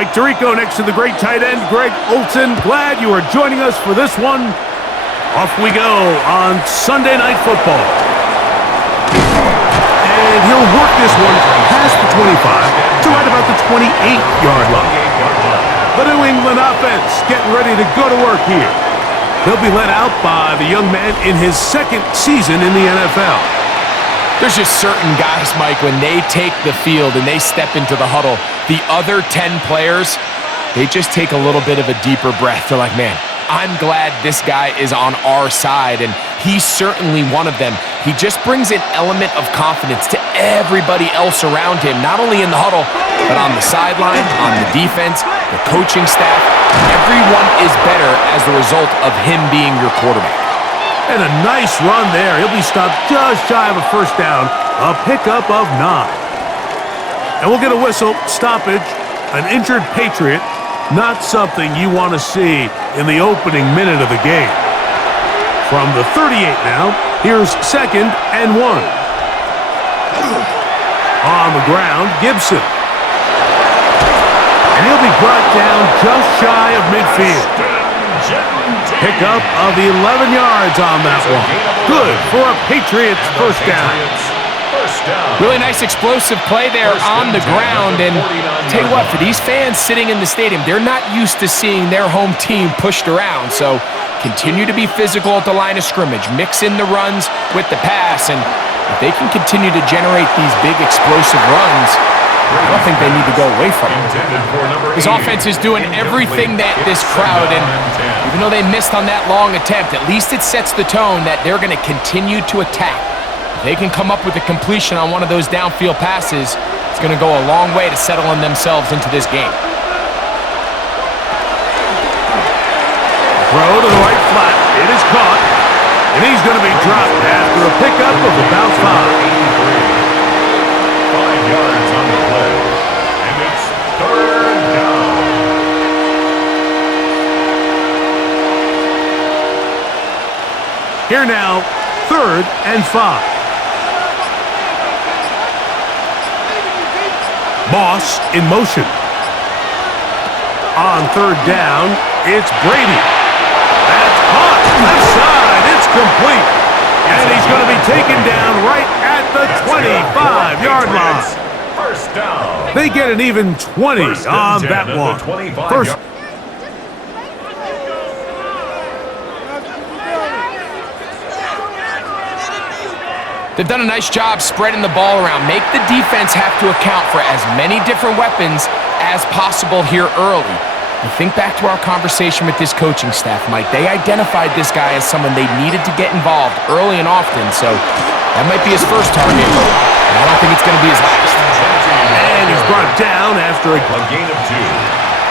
Mike Tirico next to the great tight end, Greg Olson. Glad you are joining us for this one. Off we go on Sunday Night Football. And he'll work this one past the 25 to right about the 28-yard line. The New England offense getting ready to go to work here. He'll be led out by the young man in his second season in the NFL. There's just certain guys, Mike, when they take the field and they step into the huddle, the other 10 players, they just take a little bit of a deeper breath. They're like, man, I'm glad this guy is on our side, and he's certainly one of them. He just brings an element of confidence to everybody else around him, not only in the huddle, but on the sideline, on the defense, the coaching staff. Everyone is better as a result of him being your quarterback. And a nice run there. He'll be stopped just shy of a first down. A pickup of 9. And we'll get a whistle. Stoppage. An injured Patriot. Not something you want to see in the opening minute of the game. From the 38 now, here's 2nd and 1. On the ground, Gibson. And he'll be brought down just shy of midfield. Pickup of 11 yards on that one. Good for a Patriots first down. Really nice explosive play there on the ground. And tell you what, for these fans sitting in the stadium, they're not used to seeing their home team pushed around. So continue to be physical at the line of scrimmage. Mix in the runs with the pass. And if they can continue to generate these big explosive runs, I don't think they need to go away from it. This offense is doing everything that this crowd, and even though they missed on that long attempt, at least it sets the tone that they're going to continue to attack. If they can come up with a completion on one of those downfield passes, it's going to go a long way to settling themselves into this game. Throw to the right flat. It is caught. And he's going to be dropped after a pickup of about 5. 5 yards on the play. And it's 3rd down. Here now, 3rd and 5. Moss in motion. On 3rd down, it's Brady. That's caught. Left side. It's complete. And he's going to be taken down right at the 25-yard line. First down. They get an even 20 on that one. First. They've done a nice job spreading the ball around. Make the defense have to account for as many different weapons as possible here early. And think back to our conversation with this coaching staff, Mike. They identified this guy as someone they needed to get involved early and often, so that might be his first target, but I don't think it's going to be his last. And he's brought down after a gain of 2.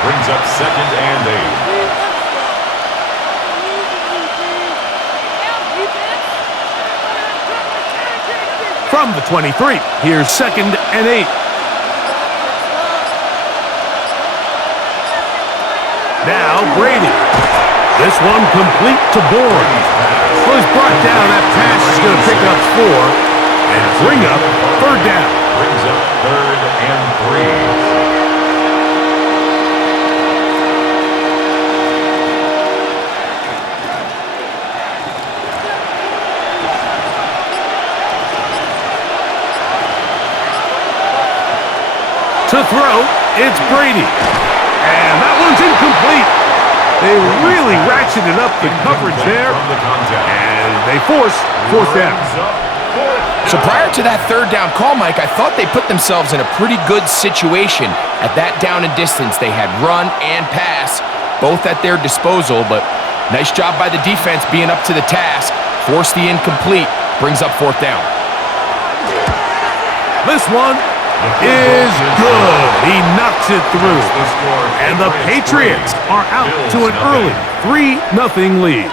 Brings up 2nd and 8. From the 23, here's 2nd and 8. Now Brady. This one complete to Bourne. Well, he's brought down. That pass is going to pick up 4 and bring up 3rd down. Brings up 3rd and 3. To throw, it's Brady. And that one's incomplete. They really ratcheted up the coverage there. And they force 4th down. So prior to that 3rd down call, Mike, I thought they put themselves in a pretty good situation at that down and distance. They had run and pass, both at their disposal, but nice job by the defense being up to the task. Force the incomplete, brings up 4th down. This one is good. He knocks it through. And the Patriots are out to an early 3-0 lead.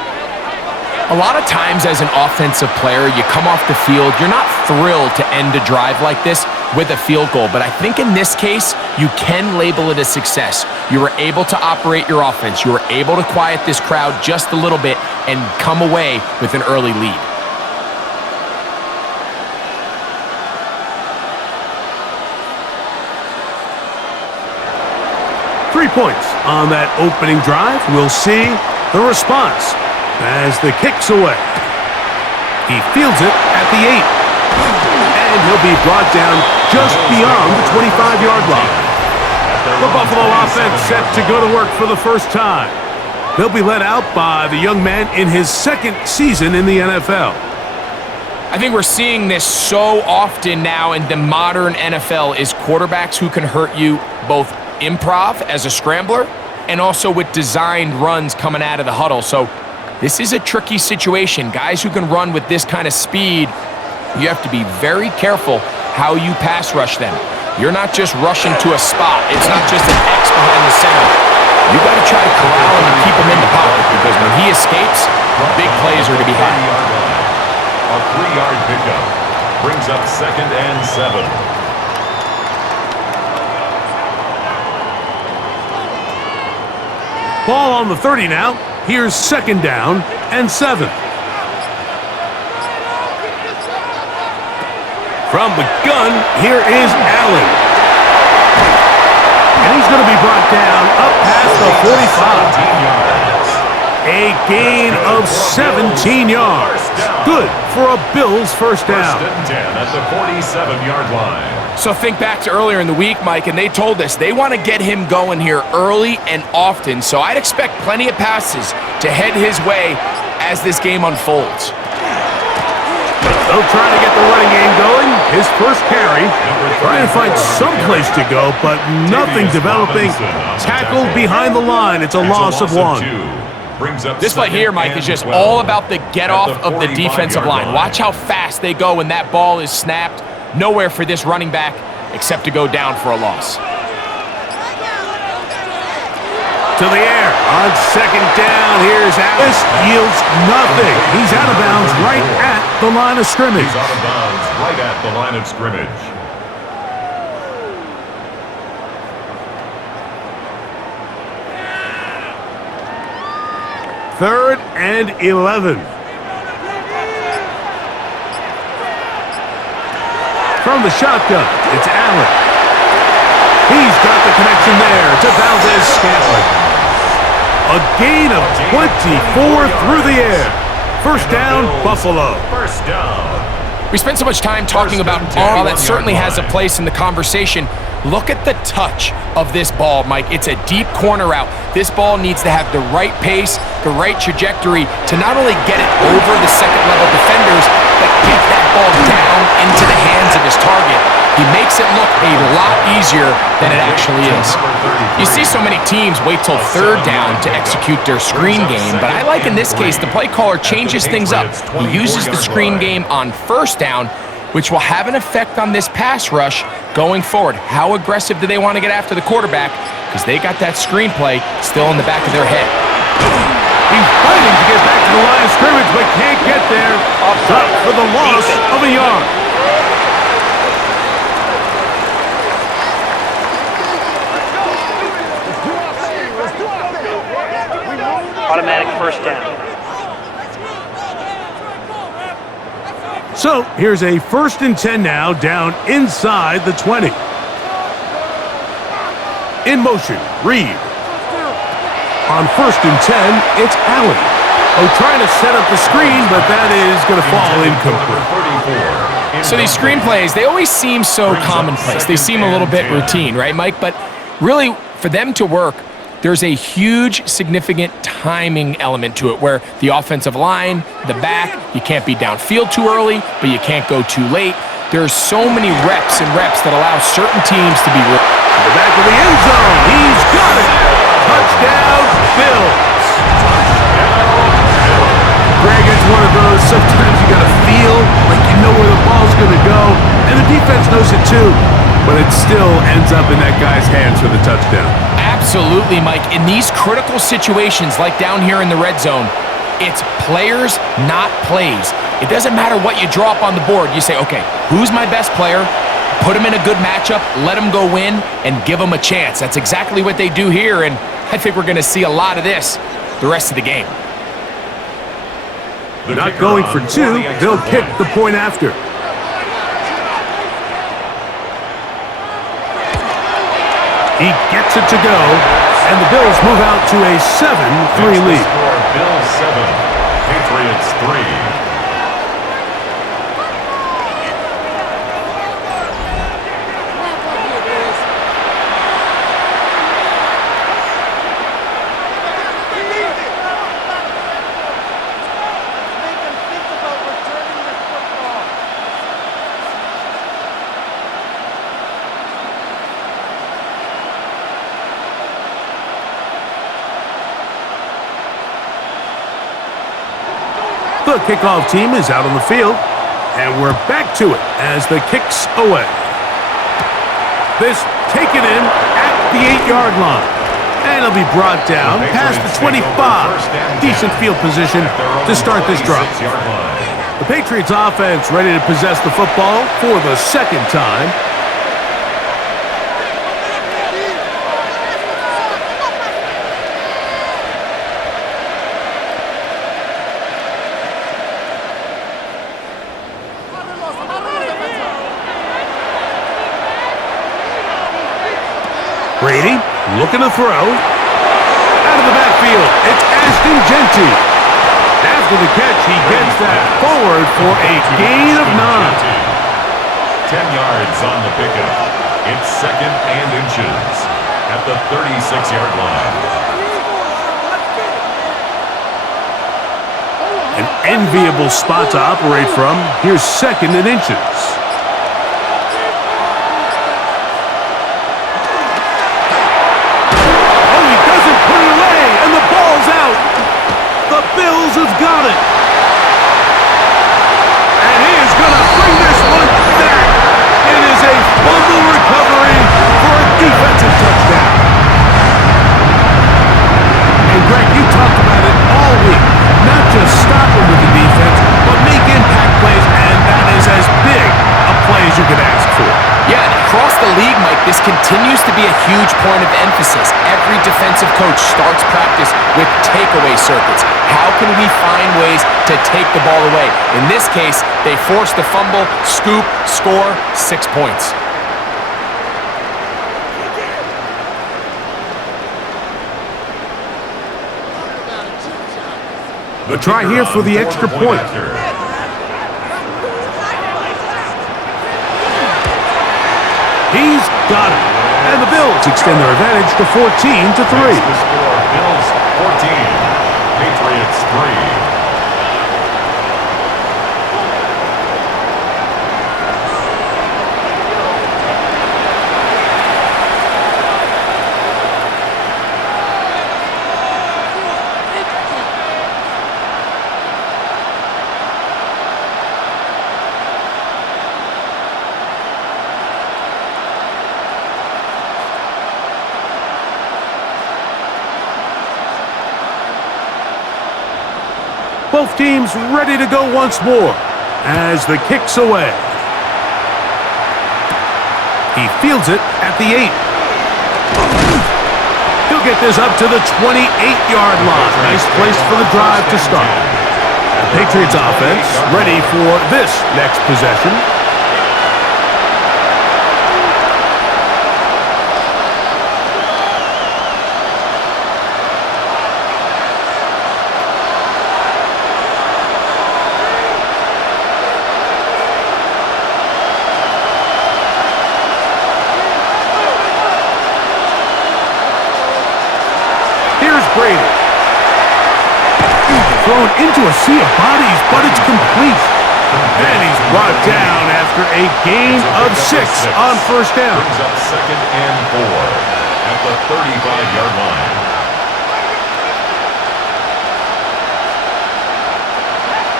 A lot of times as an offensive player, you come off the field, you're not thrilled to end a drive like this with a field goal. But I think in this case, you can label it a success. You were able to operate your offense. You were able to quiet this crowd just a little bit and come away with an early lead. 3 points on that opening drive. We'll see the response as the kick's away. He fields it at the 8. And he'll be brought down just beyond the 25-yard line. The Buffalo offense set to go to work for the first time. They'll be led out by the young man in his second season in the NFL. I think we're seeing this so often now in the modern NFL is quarterbacks who can hurt you both improv as a scrambler and also with designed runs coming out of the huddle. So this is a tricky situation. Guys who can run with this kind of speed, you have to be very careful how you pass rush them. You're not just rushing to a spot. It's not just an X behind the center. You got to try to corral him and keep him in the pocket because when he escapes, big plays are to be had. A 3-yard pickup brings up 2nd and 7. Ball on the 30 now. Here's 2nd down and 7. From the gun, here is Allen. And he's going to be brought down up past the 45. A gain of 17 yards. Good for a Bills first down. 1st and 10 at the 47-yard line. So think back to earlier in the week, Mike, and they told us they want to get him going here early and often. So I'd expect plenty of passes to head his way as this game unfolds. They'll try to get the running game going. His first carry. Trying to find some place to go, but nothing developing. Tackled behind the line. It's a loss of 1. This play here, Mike, is just all about the get-off of the defensive line. Watch how fast they go when that ball is snapped. Nowhere for this running back except to go down for a loss. To the air on 2nd down. Here's Alice. Yields nothing. He's out of bounds right at the line of scrimmage. He's out of bounds right at the line of scrimmage. Third and 11. From the shotgun, it's Allen. He's got the connection there to Valdez-Scantling. A gain of 24 through the air. First down, Buffalo. First down. We spent so much time talking about arm. That certainly has a place in the conversation. Look at the touch of this ball, Mike. It's a deep corner route. This ball needs to have the right pace, the right trajectory to not only get it over the second-level defenders, but get that ball down into the hands of his target. He makes it look a lot easier than it actually is. You see so many teams wait till 3rd down to execute their screen game, but I like in this case the play caller changes things up. He uses the screen game on 1st down, which will have an effect on this pass rush going forward. How aggressive do they want to get after the quarterback? Because they got that screenplay still in the back of their head. He's fighting to get back to the line of scrimmage, but can't get there. Up for the loss of a yard. Automatic first down. So here's a 1st and 10 now, down inside the 20. In motion, Reed. On 1st and 10, it's Allen. Oh, trying to set up the screen, but that is going to fall incomplete. So these screenplays, they always seem so commonplace. They seem a little bit routine, right, Mike? But really, for them to work, there's a huge, significant timing element to it where the offensive line, the back, you can't be downfield too early, but you can't go too late. There's so many reps and reps that allow certain teams to be... To the back of the end zone. He's got it. Touchdown, Bills. Greg, it's one of those, sometimes you got to feel like you know where the ball's going to go, and the defense knows it too, but it still ends up in that guy's hands for the touchdown. Absolutely, Mike. In these critical situations, like down here in the red zone, it's players, not plays. It doesn't matter what you draw up on the board. You say, okay, who's my best player? Put him in a good matchup, let him go win, and give him a chance. That's exactly what they do here, and I think we're going to see a lot of this the rest of the game. Not going for 2, they'll kick the point after. He gets it to go. And the Bills move out to a 7-3 lead. Score, Bills 7, Patriots 3. The kickoff team is out on the field, and we're back to it as the kick's away. This taken in at the 8-yard line, and it'll be brought down past the 25. Decent field position to start this drive. The Patriots offense ready to possess the football for the second time. Brady looking to throw. Out of the backfield, it's Ashton Genty. After the catch, he gets that forward for a gain of 9. 10 yards on the pickup. It's 2nd and inches at the 36-yard line. An enviable spot to operate from. Here's 2nd and inches. Has got it. And he is going to bring this one back. It is a fumble recovery for a defensive touchdown. And Greg, you talked about it all week. Not just stopping with the defense, but make impact plays, and that is as big a play as you could ask for. Yeah, and across the league, Mike, this continues to be a huge point of emphasis. Every defensive coach starts practice with takeaway circuits. How can we find ways to take the ball away? In this case, they force the fumble, scoop, score, 6 points. The try here for the extra point. He's got it. And the Bills extend their advantage to 14-3. The score, Bills 14, Patriots 3. Both teams ready to go once more as the kick's away. He fields it at the 8. He'll get this up to the 28-yard line. Nice place for the drive to start. The Patriots offense ready for this next possession. Brady. Thrown into a sea of bodies, but it's complete. And he's brought down after a gain of 6 on first down. Brings up 2nd and 4 at the 35-yard line.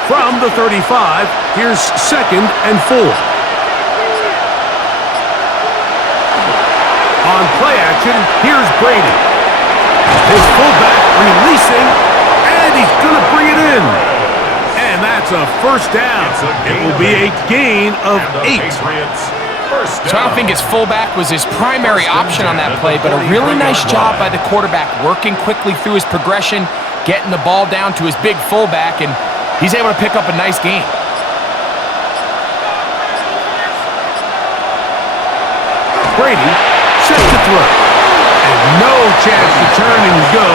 From the 35, here's 2nd and 4. On play action, here's Brady. His fullback releasing, and he's going to bring it in. And that's a first down. It will be a gain of 8. So I don't think his fullback was his primary option on that play, but a really nice job by the quarterback working quickly through his progression, getting the ball down to his big fullback, and he's able to pick up a nice gain. Brady set to throw. And No chance to turn and go.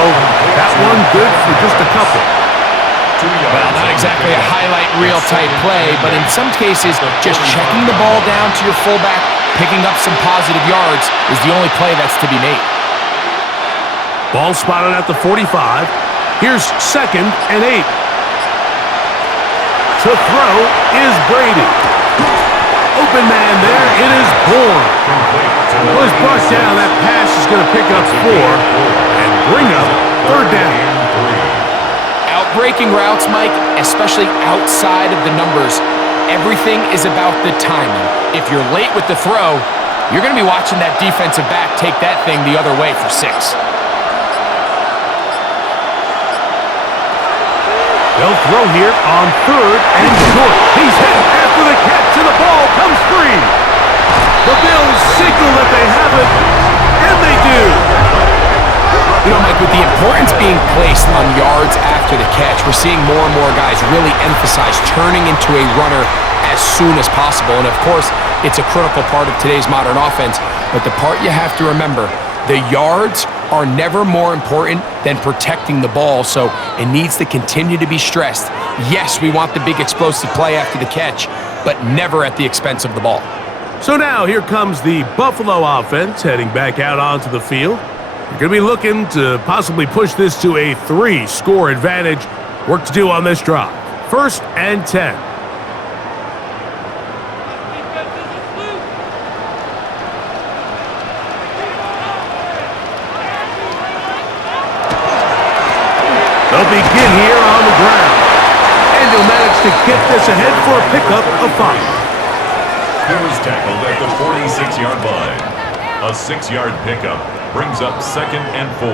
That one good for just a couple. Well, not exactly a highlight reel type play, but in some cases, just checking the ball down to your fullback, picking up some positive yards is the only play that's to be made. Ball spotted at the 45. Here's 2nd and 8. To throw is Brady. Open man there. It is Bourne. Well, it's brought down. That pass is going to pick up 4 and bring up 3rd down. Breaking routes, Mike, especially outside of the numbers, everything is about the timing. If you're late with the throw, you're going to be watching that defensive back take that thing the other way for 6. They'll throw here on 3rd and short. He's hit after the catch, and the ball comes free. The Bills signal that they have it, and they do. You know, Mike, with the importance being placed on yards after the catch, we're seeing more and more guys really emphasize turning into a runner as soon as possible. And, of course, it's a critical part of today's modern offense. But the part you have to remember, the yards are never more important than protecting the ball, so it needs to continue to be stressed. Yes, we want the big explosive play after the catch, but never at the expense of the ball. So now here comes the Buffalo offense heading back out onto the field. You're going to be looking to possibly push this to a 3-score advantage. Work to do on this drive. 1st and 10. They'll begin here on the ground. And he'll manage to get this ahead for a pickup of 5. He was tackled at the 46-yard line. A 6-yard pickup brings up 2nd and 4.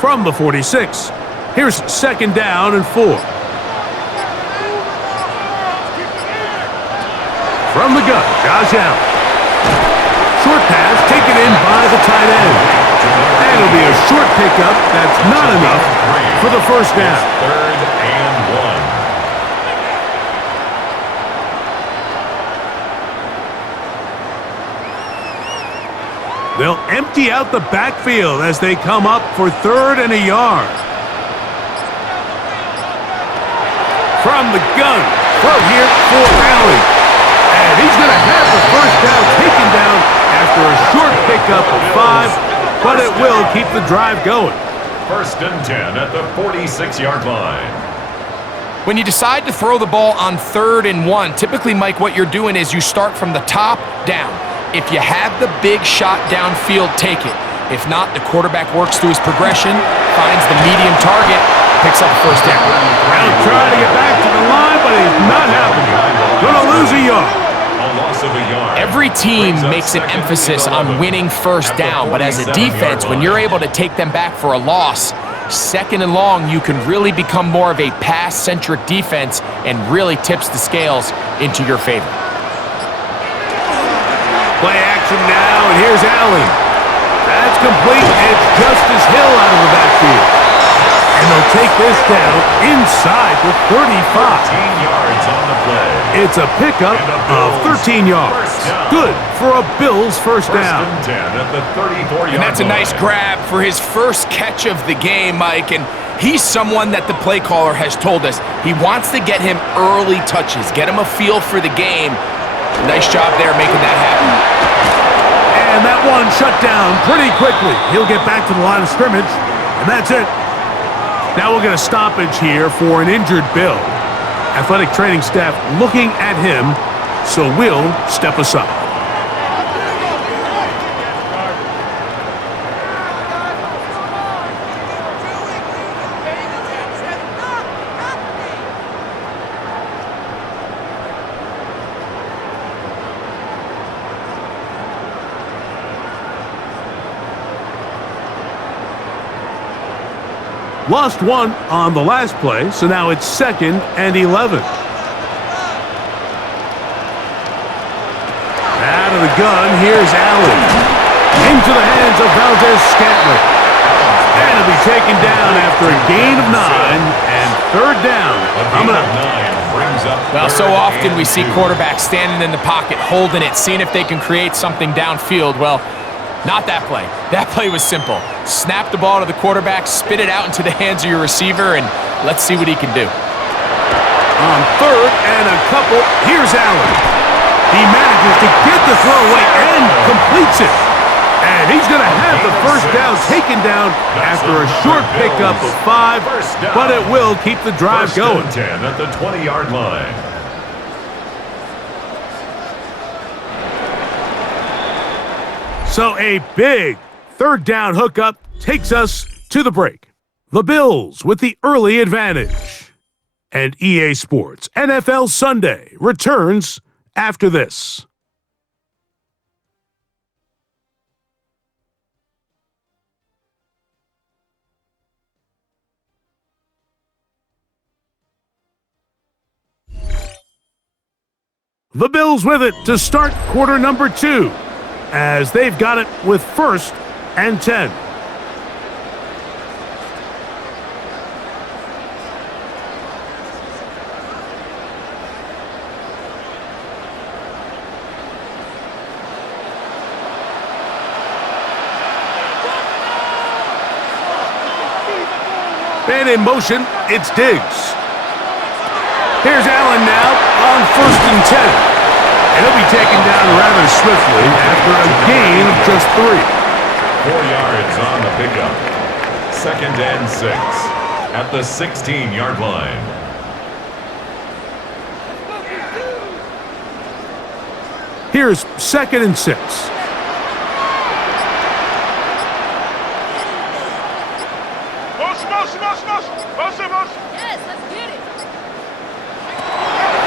From the 46, here's 2nd down and 4. From the gun, Josh Allen. Short pass taken in by the tight end. And it'll be a short pickup that's not enough for the 1st down. 3rd and 1. They'll empty out the backfield as they come up for 3rd and a yard. From the gun, throw here for Allen. And he's going to have the 1st down taken down after a short pickup of 5, but it will keep the drive going. 1st and 10 at the 46-yard line. When you decide to throw the ball on 3rd and 1, typically, Mike, what you're doing is you start from the top down. If you have the big shot downfield, take it. If not, the quarterback works through his progression, finds the medium target, picks up a 1st down. Now trying to get back to the line, but he's not happening. Going to lose a yard. A loss of a yard. Every team makes an emphasis on winning 1st down, but as a defense, when you're able to take them back for a loss, 2nd and long, you can really become more of a pass-centric defense and really tips the scales into your favor. Play action now, and here's Allen. That's complete. It's Justice Hill out of the backfield. And they'll take this down inside the 35. 13 yards on the play. It's a pickup of 13 yards. Good for a Bills 1st down. 1st and 10 at the 34-yard line. And that's a nice grab for his 1st catch of the game, Mike. And he's someone that the play caller has told us he wants to get him early touches, get him a feel for the game. Nice job there making that happen. And that one shut down pretty quickly. He'll get back to the line of scrimmage, and that's it. Now we'll get a stoppage here for an injured Bill. Athletic training staff looking at him, so we'll step aside. Lost 1 on the last play, so now it's 2nd and 11. Out of the gun, here's Allen. Into the hands of Valdez-Scantling. And he'll be taken down after a gain of 9 and 3rd down. A gain of 9 brings Well, so often we see quarterbacks standing in the pocket, holding it, seeing if they can create something downfield. Well, not that play. That play was simple. Snap the ball to the quarterback, spit it out into the hands of your receiver, and let's see what he can do. On third and a couple, here's Allen. He manages to get the throw away and completes it. And he's going to have the first down taken down after a short pickup of 5, but it will keep the drive going. 10 at the 20-yard line. So a big third down hookup takes us to the break. The Bills with the early advantage. And EA Sports NFL Sunday returns after this. The Bills with it to start quarter number 2, as they've got it with 1st and 10. And in motion, it's Diggs. Here's Allen now on 1st and 10. And he'll be taken down rather swiftly after a gain of just 3. 4 yards on the pickup. 2nd and 6 at the 16-yard line. Here's 2nd and 6.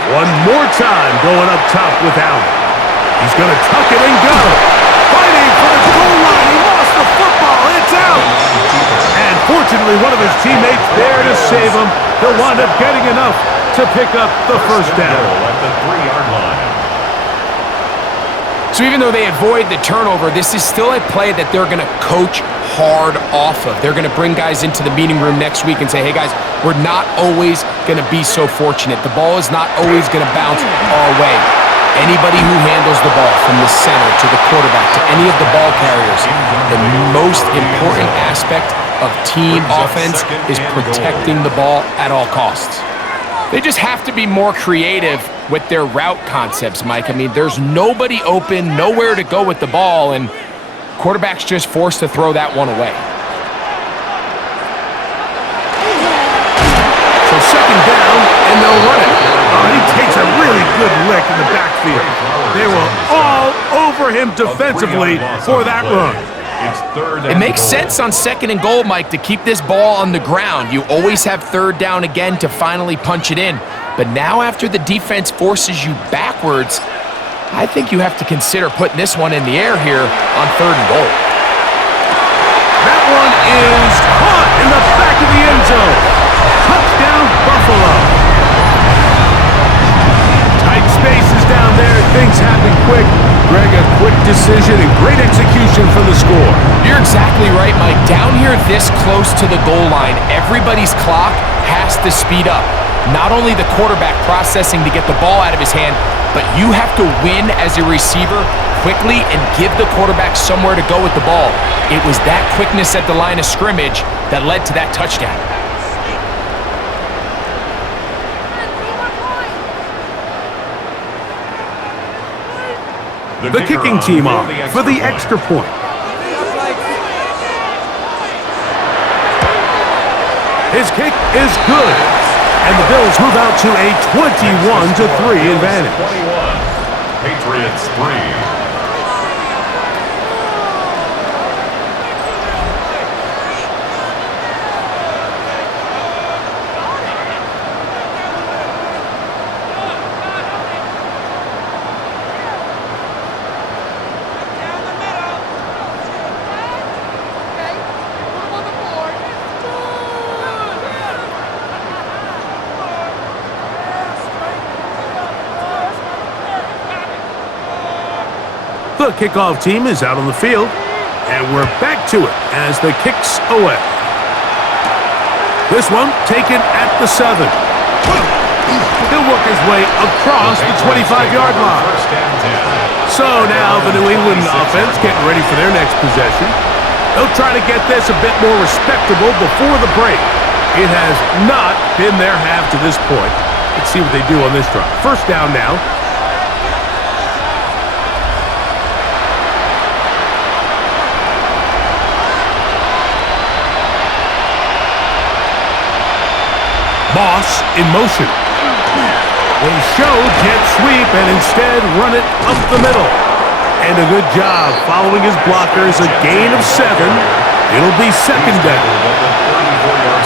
One more time going up top with Allen. He's going to tuck it and go. Fighting for the goal line. He lost the football. It's out. And fortunately, one of his teammates there to save him. He'll wind up getting enough to pick up the first down. At the 3-yard line. So even though they avoid the turnover, this is still a play that they're going to coach hard off of. They're going to bring guys into the meeting room next week and say, hey guys, we're not always going to be so fortunate. The ball is not always going to bounce our way. Anybody who handles the ball from the center to the quarterback to any of the ball carriers, the most important aspect of team offense is protecting the ball at all costs. They just have to be more creative with their route concepts, Mike. I mean, there's nobody open, nowhere to go with the ball, and quarterback's just forced to throw that one away. So 2nd down, and they'll run it. Oh, he takes a really good lick in the backfield. They were all over him defensively for that run. It makes sense on 2nd and goal, Mike, to keep this ball on the ground. You always have 3rd down again to finally punch it in. But now after the defense forces you backwards, I think you have to consider putting this one in the air here on 3rd and goal. That one is caught in the back of the end zone. Touchdown, Buffalo. Tight spaces down there. Things happen quick. Greg, a quick decision and great execution for the score. You're exactly right, Mike. Down here this close to the goal line, everybody's clock has to speed up. Not only the quarterback processing to get the ball out of his hand, but you have to win as a receiver quickly and give the quarterback somewhere to go with the ball. It was that quickness at the line of scrimmage that led to that touchdown. The kicking team on for the extra point. His kick is good. And the Bills move out to a 21-3 advantage. 21. Patriots 3. The kickoff team is out on the field, and we're back to it as the kick's away. This one taken at the 7. He'll work his way across the 25-yard line. So now the New England offense getting ready for their next possession. They'll try to get this a bit more respectable before the break. It has not been their half to this point. Let's see what they do on this drive. First down now. Moss in motion. They show jet sweep and instead run it up the middle. And a good job following his blockers. A gain of 7. It'll be second down.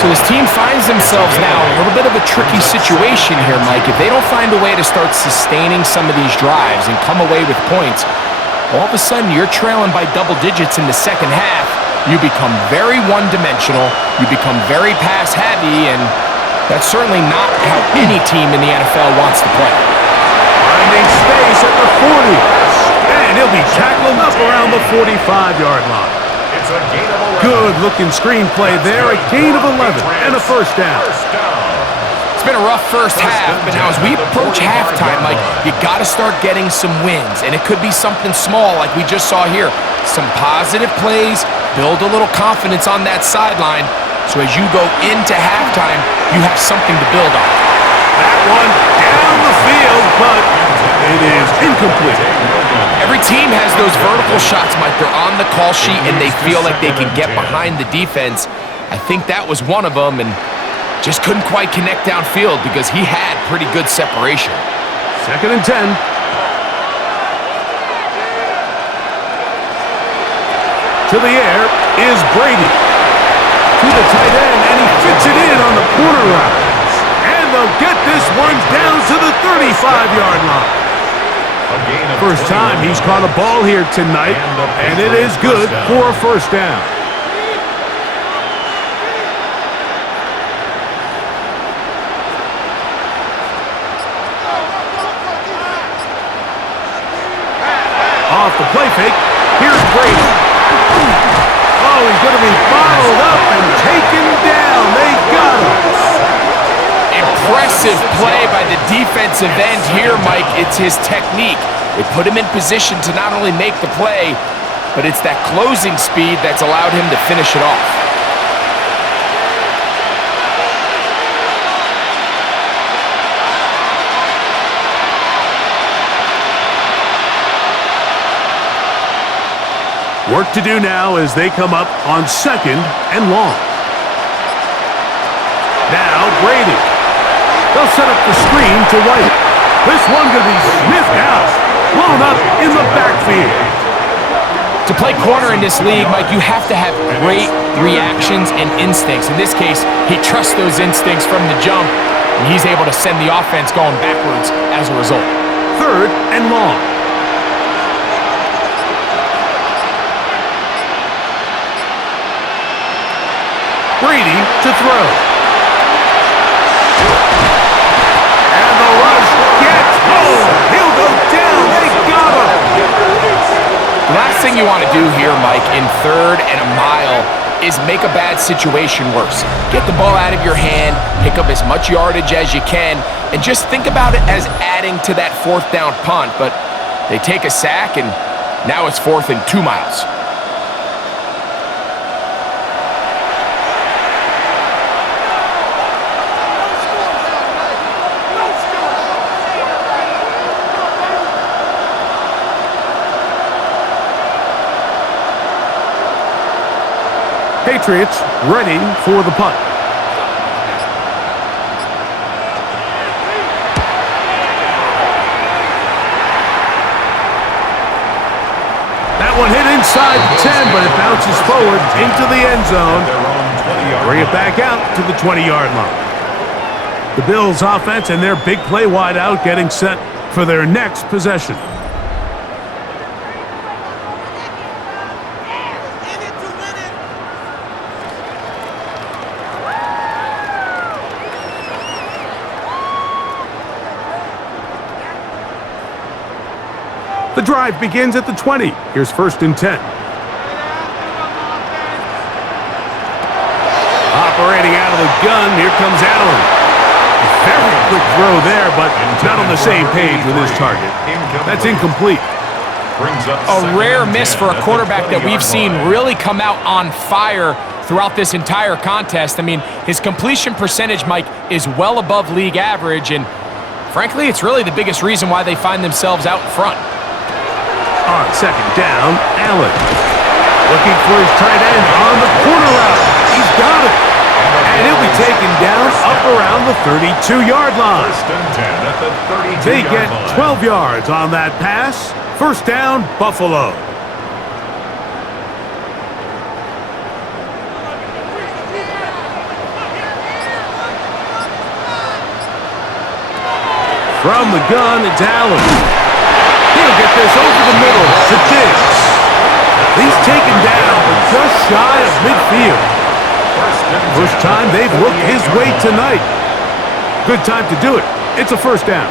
So this team finds themselves now in a little bit of a tricky situation here, Mike. If they don't find a way to start sustaining some of these drives and come away with points, all of a sudden you're trailing by double digits in the second half. You become very one-dimensional. You become very pass-heavy, and that's certainly not how any team in the NFL wants to play. Finding space at the 40. And he'll be tackled up around the 45-yard line. It's a gain of 11. Good-looking screenplay there. A gain of 11 and a first down. It's been a rough first half, but now as we approach halftime, Mike, you got to start getting some wins. And it could be something small like we just saw here. Some positive plays, build a little confidence on that sideline. So as you go into halftime, you have something to build on. That one down the field, but it is incomplete. Every team has those vertical shots, Mike. They're on the call sheet, and they feel like they can get behind the defense. I think that was one of them, and just couldn't quite connect downfield because he had pretty good separation. Second and 10. To the air is Brady. To the tight end, and he fits it in on the corner route. And they'll get this one down to the 35-yard line. First time he's caught a ball here tonight, and it is good for a first down. Off the play fake, here's Brady. Oh, he's going to be bottled up and taken down. They got him. Impressive play by the defensive end here, Mike. It's his technique. They put him in position to not only make the play, but it's that closing speed that's allowed him to finish it off. Work to do now as they come up on second and long. Now Brady. They'll set up the screen to White. This one going to be sniffed out. Blown up in the backfield. To play corner in this league, Mike, you have to have great reactions and instincts. In this case, he trusts those instincts from the jump, and he's able to send the offense going backwards as a result. Third and long. Brady to throw. And the rush gets home. He'll go down. They got him. The last thing you want to do here, Mike, in third and a mile is make a bad situation worse. Get the ball out of your hand, pick up as much yardage as you can, and just think about it as adding to that fourth down punt. But they take a sack, and now it's 4th and 2 miles. Patriots ready for the punt. That one hit inside the 10, but it bounces forward into the end zone. Bring it back out to the 20-yard line. The Bills offense and their big play wide out getting set for their next possession. The drive begins at the 20. Here's 1st and 10. Operating out of the gun, here comes Allen. A very quick throw there, but not on the same page with his target. That's incomplete. A rare miss for a quarterback that we've seen really come out on fire throughout this entire contest. I mean, his completion percentage, Mike, is well above league average, and frankly, it's really the biggest reason why they find themselves out in front. On second down, Allen. Looking for his tight end on the corner route. He's got it. And he'll be taken down up around the 32-yard line. They get 12 yards on that pass. First down, Buffalo. From the gun, it's Allen. He'll get this over the middle to Diggs. He's taken down just shy of midfield. First time they've looked his way tonight. Good time to do it. It's a first down.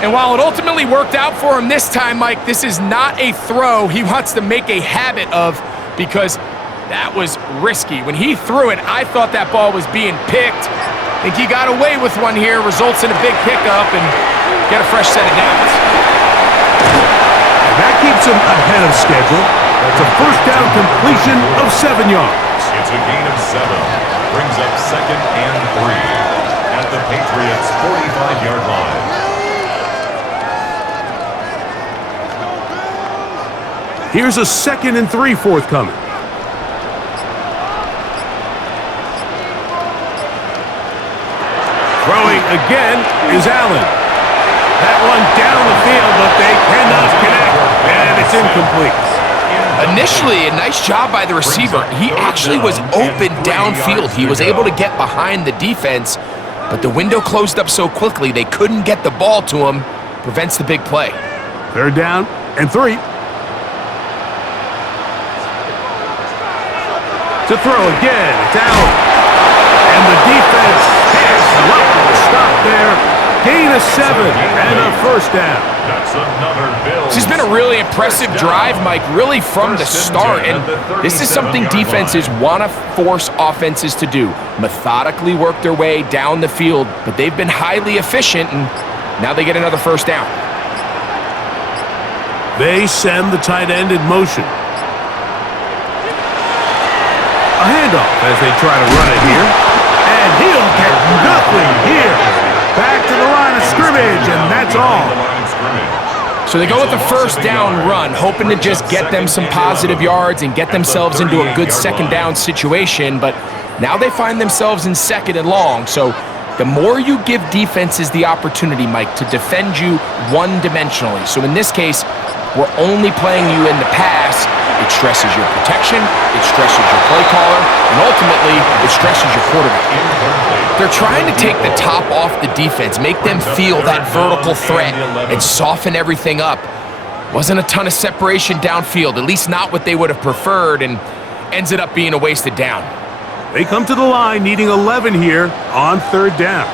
And while it ultimately worked out for him this time, Mike, this is not a throw he wants to make a habit of, because that was risky. When he threw it, I thought that ball was being picked. I think he got away with one here, results in a big pickup, and get a fresh set of downs. And that keeps him ahead of schedule. That's a first down completion of 7 yards. It's a gain of 7. Brings up second and 3 at the Patriots' 45-yard line. Here's a 2nd and 3 forthcoming. Throwing again is Allen. That one down the field, but they cannot connect, and it's incomplete. Initially, a nice job by the receiver. He actually was open downfield. He was able to get behind the defense, but the window closed up so quickly they couldn't get the ball to him. Prevents the big play. Third down and 3. To throw again, it's Allen. And the defense has lucky to stop there. Gain of 7 and a first down. That's another Bill. This has been a really impressive drive, Mike, really from the start. And this is something defenses want to force offenses to do. Methodically work their way down the field, but they've been highly efficient, and now they get another first down. They send the tight end in motion. A handoff as they try to run it here. And he'll get nothing here. Back to the line of scrimmage, and that's all. So they go with the first down run, hoping to just get them some positive yards and get themselves into a good second down situation, but now they find themselves in second and long. So the more you give defenses the opportunity, Mike, to defend you one-dimensionally. So in this case, we're only playing you in the pass. It stresses your protection, it stresses your play caller, and ultimately, it stresses your quarterback. They're trying to take the top off the defense, make them feel that vertical threat, and soften everything up. Wasn't a ton of separation downfield, at least not what they would have preferred, and ends it up being a wasted down. They come to the line needing 11 here on third down.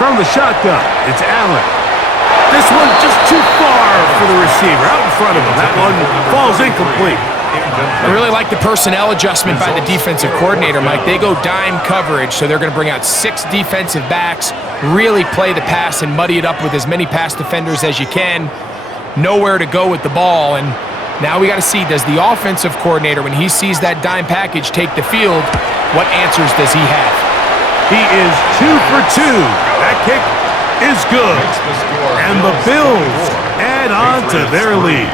From the shotgun, it's Allen. This one just too far for the receiver, out in front of him. That one falls incomplete. I really like the personnel adjustment by the defensive coordinator, Mike. They go dime coverage, so they're going to bring out 6 defensive backs, really play the pass and muddy it up with as many pass defenders as you can. Nowhere to go with the ball, and now we got to see, does the offensive coordinator, when he sees that dime package take the field, what answers does he have? He is 2 for 2. That kick is good. And the Bills add on to their lead.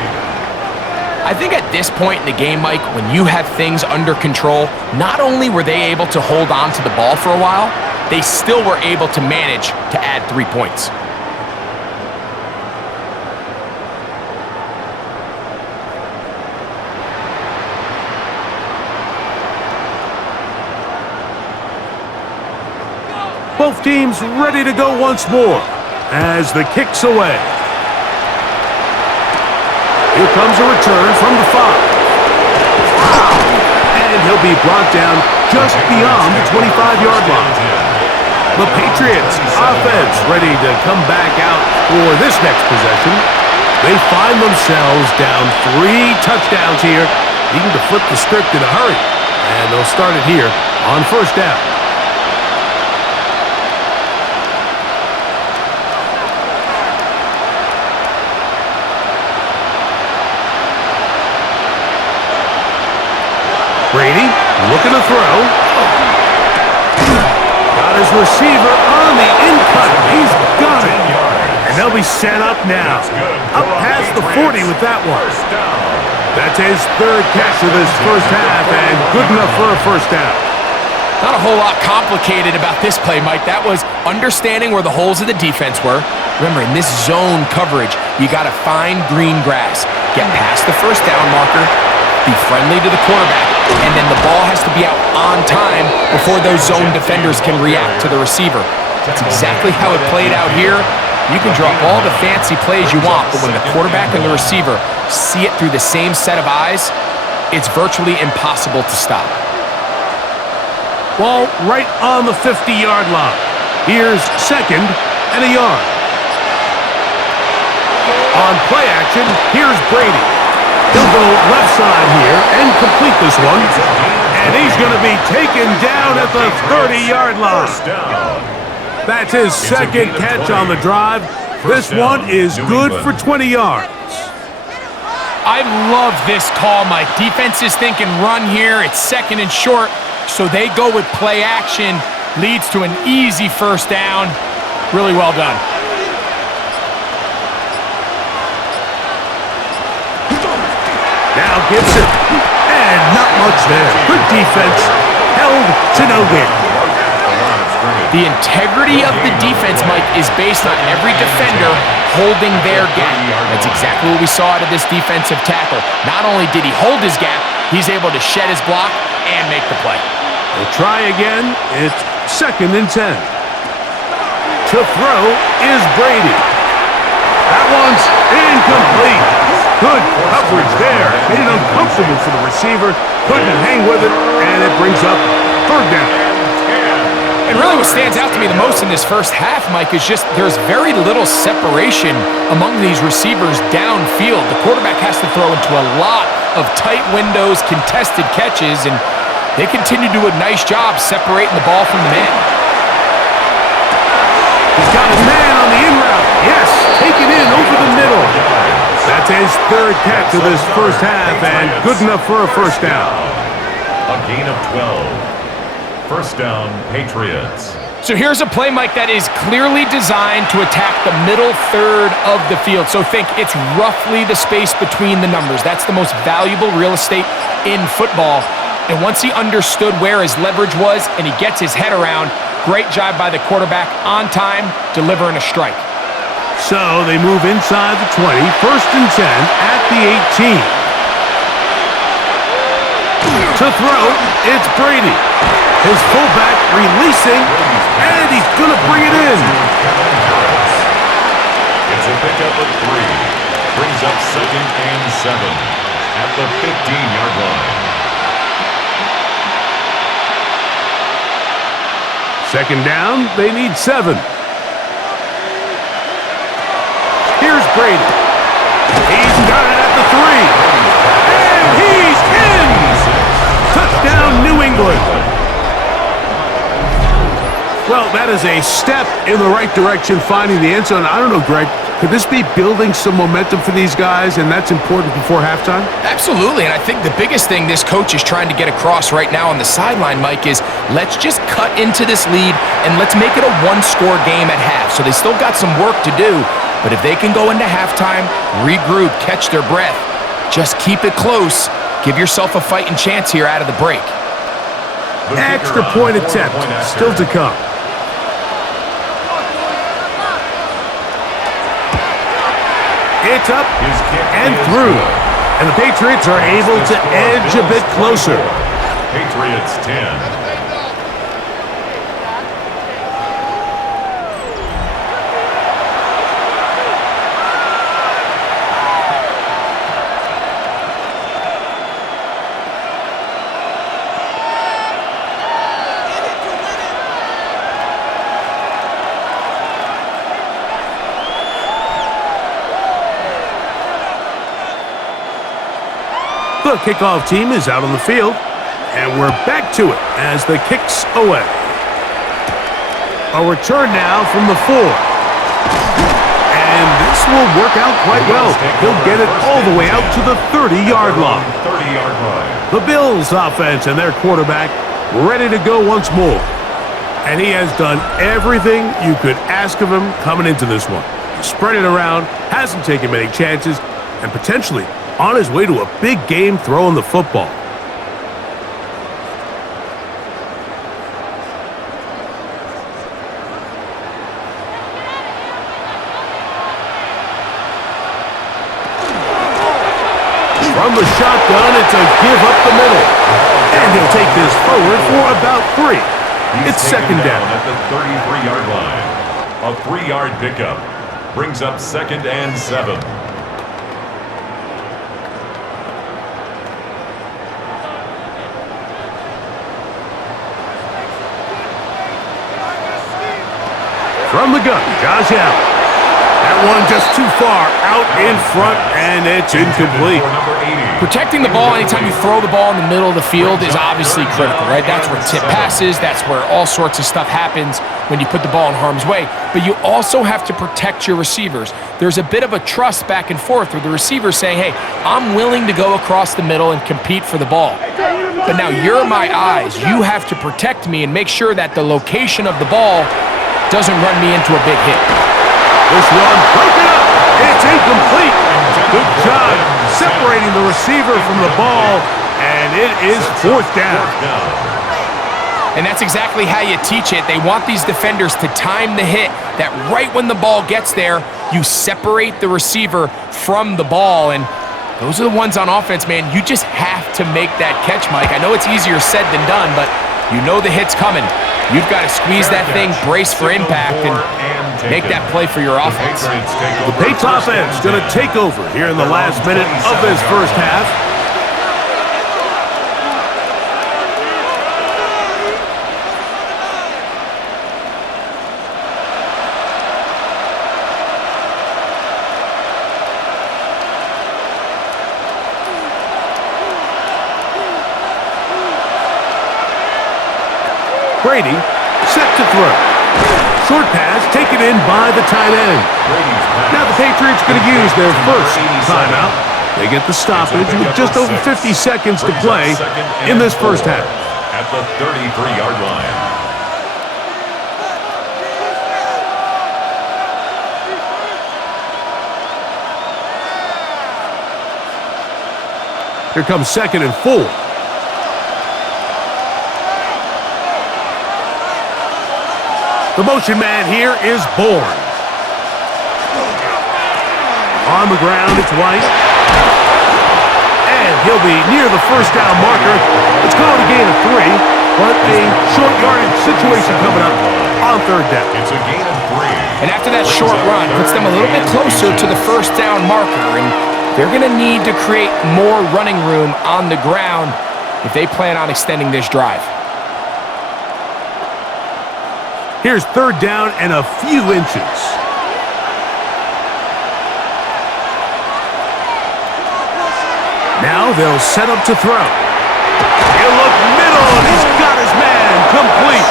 I think at this point in the game, Mike, when you have things under control, not only were they able to hold on to the ball for a while, they still were able to manage to add 3 points. Both teams ready to go once more as the kick's away. Here comes a return from the 5. And he'll be brought down just beyond the 25-yard line. The Patriots offense ready to come back out for this next possession. They find themselves down 3 touchdowns here, needing to flip the script in a hurry. And they'll start it here on first down. Brady looking to throw. Got his receiver on the in-cut. He's got it. And they'll be set up now. Up past the 40 with that one. That's his third catch of this first half, and good enough for a first down. Not a whole lot complicated about this play, Mike. That was understanding where the holes of the defense were. Remember, in this zone coverage, you got to find green grass. Get past the first down marker, be friendly to the quarterback, and then the ball has to be out on time before those zone defenders can react to the receiver. That's exactly how it played out here. You can draw all the fancy plays you want, but when the quarterback and the receiver see it through the same set of eyes, it's virtually impossible to stop. Ball right on the 50-yard line. Here's second and a yard. On play action, here's Brady. He'll go left side here and complete this one. And he's going to be taken down at the 30-yard line. That's his second catch on the drive. This one is good for 20 yards. I love this call, Mike. Defense is thinking run here. It's second and short, so they go with play action. Leads to an easy first down. Really well done. Now Gibson. And not much there. Good defense. Held to no win. The integrity of the defense, Mike, is based on every defender holding their gap. That's exactly what we saw out of this defensive tackle. Not only did he hold his gap, he's able to shed his block and make the play. We'll try again. It's second and 10. To throw is Brady. That one's incomplete. Good coverage there. Made it uncomfortable for the receiver. Couldn't hang with it, and it brings up third down. And really what stands out to me the most in this first half, Mike, is just there's very little separation among these receivers downfield. The quarterback has to throw into a lot of tight windows, contested catches, and they continue to do a nice job separating the ball from the man. He's got his man on the in route. Yes, taken in over the middle. That's his third catch of this first half, and good enough for a first down. A gain of 12. First down, Patriots. So here's a play, Mike, that is clearly designed to attack the middle third of the field. So think it's roughly the space between the numbers. That's the most valuable real estate in football. And once he understood where his leverage was and he gets his head around, great job by the quarterback on time, delivering a strike. So they move inside the 20, first and 10 at the 18. To throw, it's Brady. His fullback releasing, and he's going to bring it in. It's a pickup of 3. Brings up second and 7 at the 15-yard line. Second down, they need 7. Here's Brady. He's got it at the 3. And he's in! Touchdown, New England. Well, that is a step in the right direction, finding the end zone. I don't know, Greg, could this be building some momentum for these guys, and that's important before halftime? Absolutely, and I think the biggest thing this coach is trying to get across right now on the sideline, Mike, is let's just cut into this lead and let's make it a one-score game at half. So they still got some work to do, but if they can go into halftime, regroup, catch their breath, just keep it close, give yourself a fighting chance here out of the break. Extra point attempt still to come. It's up and through. And the Patriots are able to edge a bit closer. Patriots 10. The kickoff team is out on the field, and we're back to it as the kick's away. A return now from the 4. And this will work out quite well. He'll get it all the way out to the 30-yard line. 30-yard line. The Bills offense and their quarterback ready to go once more. And he has done everything you could ask of him coming into this one. Spread it around, hasn't taken many chances, and potentially on his way to a big game throwing the football. From the shotgun, it's a give up the middle. And he'll take this forward for about 3. It's second down at the 33-yard line. A 3-yard pickup brings up 2nd and 7. From the gun, Josh Allen. That one just too far out in front, and it's incomplete. Protecting the ball anytime you throw the ball in the middle of the field is obviously critical, right? That's where tip passes, that's where all sorts of stuff happens when you put the ball in harm's way. But you also have to protect your receivers. There's a bit of a trust back and forth where the receiver's saying, hey, I'm willing to go across the middle and compete for the ball. But now you're my eyes. You have to protect me and make sure that the location of the ball doesn't run me into a big hit. This one broken up. It's incomplete. Good job separating the receiver from the ball, and it is 4th down. And that's exactly how you teach it. They want these defenders to time the hit, that right when the ball gets there, you separate the receiver from the ball. And those are the ones on offense, man. You just have to make that catch, Mike. I know it's easier said than done, but you know the hit's coming. You've got to squeeze that thing, brace for impact, and make that play for your offense. The Patriots offense going to take over here in the last minute of this first half. Brady set to throw. Short pass taken in by the tight end. Now the Patriots going to use their first timeout. They get the stoppage with just over 50 seconds to play in this first half. At the 33-yard line. Here comes 2nd and 4. The motion man here is Bourne. On the ground, it's White. And he'll be near the first down marker. Let's call it a gain of 3, but a short yardage situation coming up on 3rd down. It's a gain of 3. And after that short run, puts them a little bit closer to the first down marker, and they're going to need to create more running room on the ground if they plan on extending this drive. Here's 3rd down and a few inches. Now they'll set up to throw. He'll look middle, and he's got his man complete.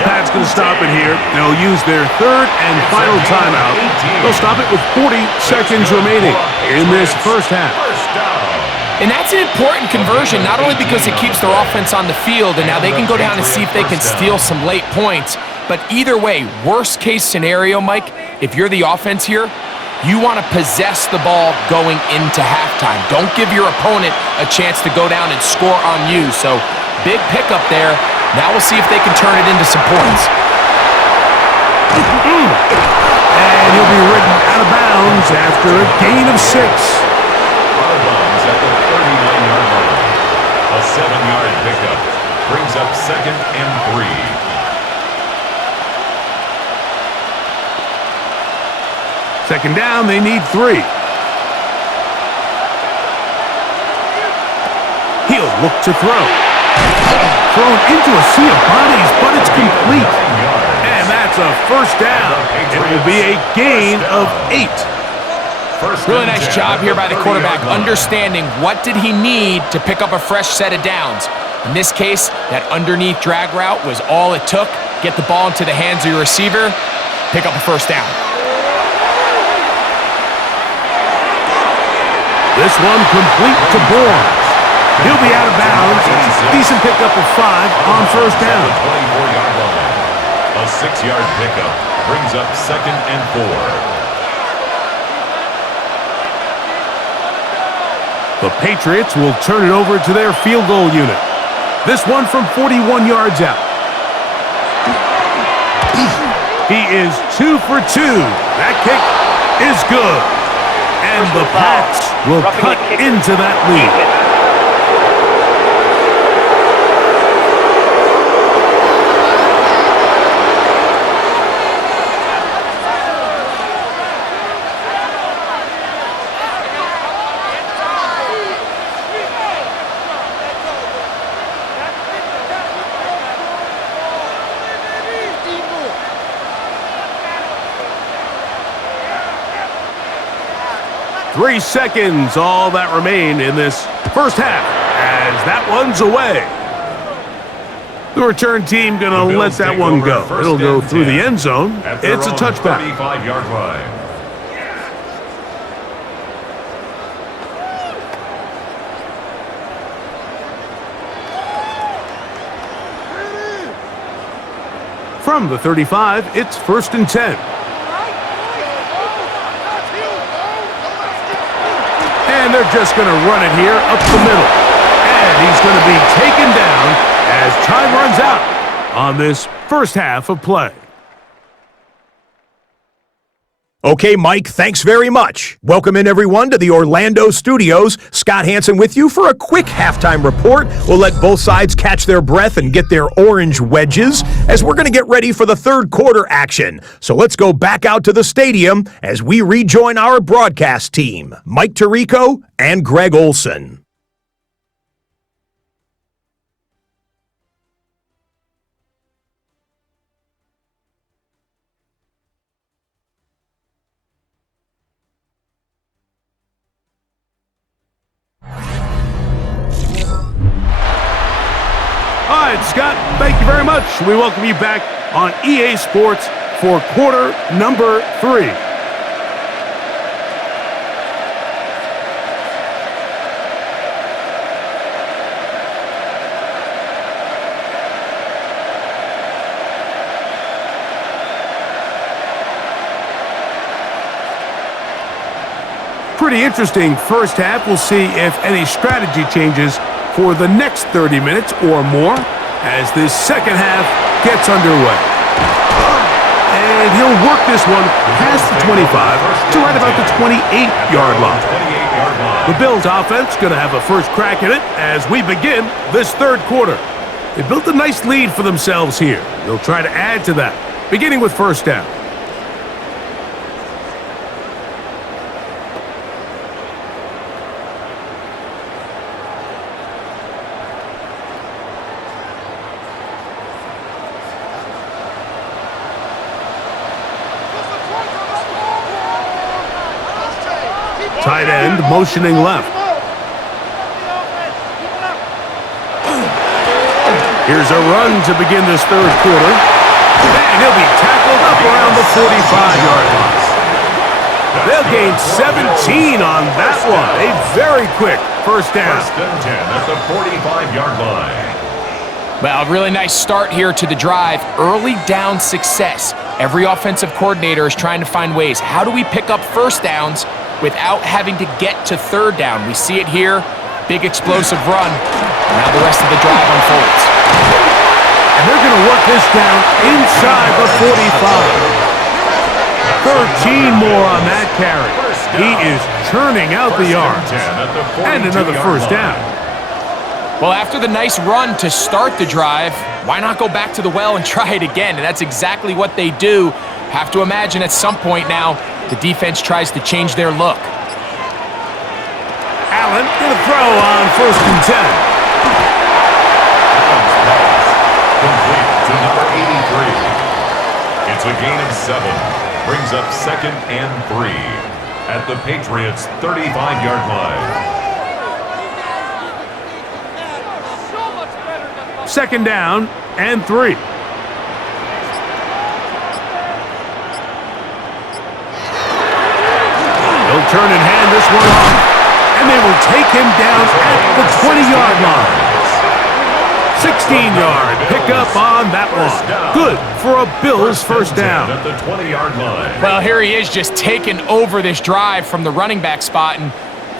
The Pats going to stop it here. They'll use their 3rd and final timeout. They'll stop it with 40 seconds remaining in this first half. And that's an important conversion, not only because it keeps their offense on the field, and now they can go down and see if they can steal some late points. But either way, worst case scenario, Mike, if you're the offense here, you want to possess the ball going into halftime. Don't give your opponent a chance to go down and score on you. So big pickup there. Now we'll see if they can turn it into some points. And he'll be ridden out of bounds after a gain of 6. Out of bounds at the 39-yard line. A 7-yard pickup brings up 2nd and 3. Second down, they need 3. He'll look to throw. Thrown into a sea of bodies, but it's complete. And that's a first down. It will be a gain of 8. Really nice job here by the quarterback, understanding what did he need to pick up a fresh set of downs. In this case, that underneath drag route was all it took. Get the ball into the hands of your receiver, pick up a first down. This one complete to Bourne. He'll be out of bounds. Decent pickup of 5 on first down. 24-yard line. A 6-yard pickup brings up 2nd and 4. The Patriots will turn it over to their field goal unit. This one from 41 yards out. He is 2 for 2. That kick is good. And the Pats will cut into that lead. Three seconds, all that remain in this first half, as that one's away. The return team going to let that one go. It'll go through the end zone. It's a touchback. 35-yard line. From the 35, it's 1st and 10. And they're just going to run it here up the middle. And he's going to be taken down as time runs out on this first half of play. Okay, Mike, thanks very much. Welcome in, everyone, to the Orlando studios. Scott Hansen with you for a quick halftime report. We'll let both sides catch their breath and get their orange wedges as we're going to get ready for the third quarter action. So let's go back out to the stadium as we rejoin our broadcast team, Mike Tirico and Greg Olson. All right, Scott, thank you very much. We welcome you back on EA Sports for quarter number 3. Pretty interesting first half. We'll see if any strategy changes for the next 30 minutes or more as this second half gets underway. And he'll work this one past the 25 to right about the 28-yard line. The Bills offense going to have a first crack at it as we begin this third quarter. They built a nice lead for themselves here. They'll try to add to that, beginning with first down. Tight end motioning left. Here's a run to begin this third quarter. And he'll be tackled up around the 45-yard line. They'll gain 17 on that one. A very quick first down. 1st and 10 at the 45-yard line. Well, a really nice start here to the drive. Early down success. Every offensive coordinator is trying to find ways. How do we pick up first downs without having to get to third down? We see it here. Big explosive run. Now the rest of the drive unfolds. And they're going to work this down inside the 45. 13 more on that carry. He is churning out the yards. And another first down. Well, after the nice run to start the drive, why not go back to the well and try it again? And that's exactly what they do. Have to imagine at some point now, the defense tries to change their look. Allen going to throw on 1st and 10. Complete to number 83. It's a gain of 7. Brings up 2nd and 3 at the Patriots' 35-yard line. 2nd down and 3. They'll turn and hand this one off. And they will take him down at the 20-yard 15-yard pickup on that one. Good for a Bills first down. At the 20-yard line. Well, here he is just taking over this drive from the running back spot. And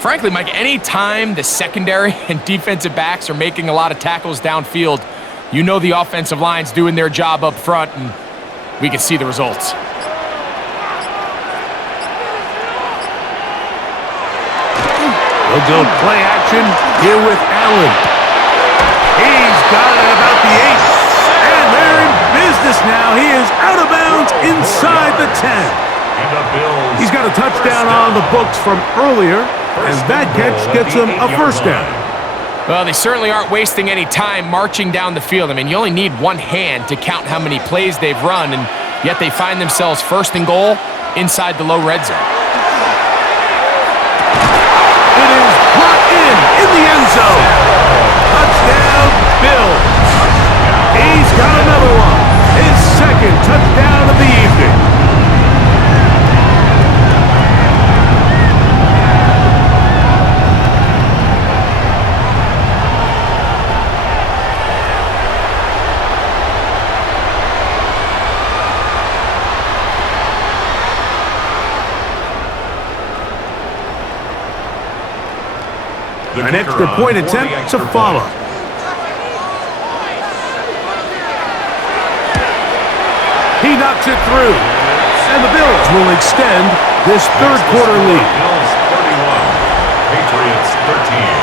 frankly, Mike, any time the secondary and defensive backs are making a lot of tackles downfield, you know the offensive line's doing their job up front, and we can see the results. We'll go play action here with Allen. He's got it about the 8. And they're in business now. He is out of bounds inside the 10. He's got a touchdown on the books from earlier, and that catch gets him a first down. Well, they certainly aren't wasting any time marching down the field. I mean, you only need one hand to count how many plays they've run, and yet they find themselves first and goal inside the low red zone. In the end zone. Touchdown, Bills. He's got another one. His second touchdown of the evening. An extra point attempt to follow. He knocks it through, and the Bills will extend this third quarter lead. Bills 31, Patriots 13.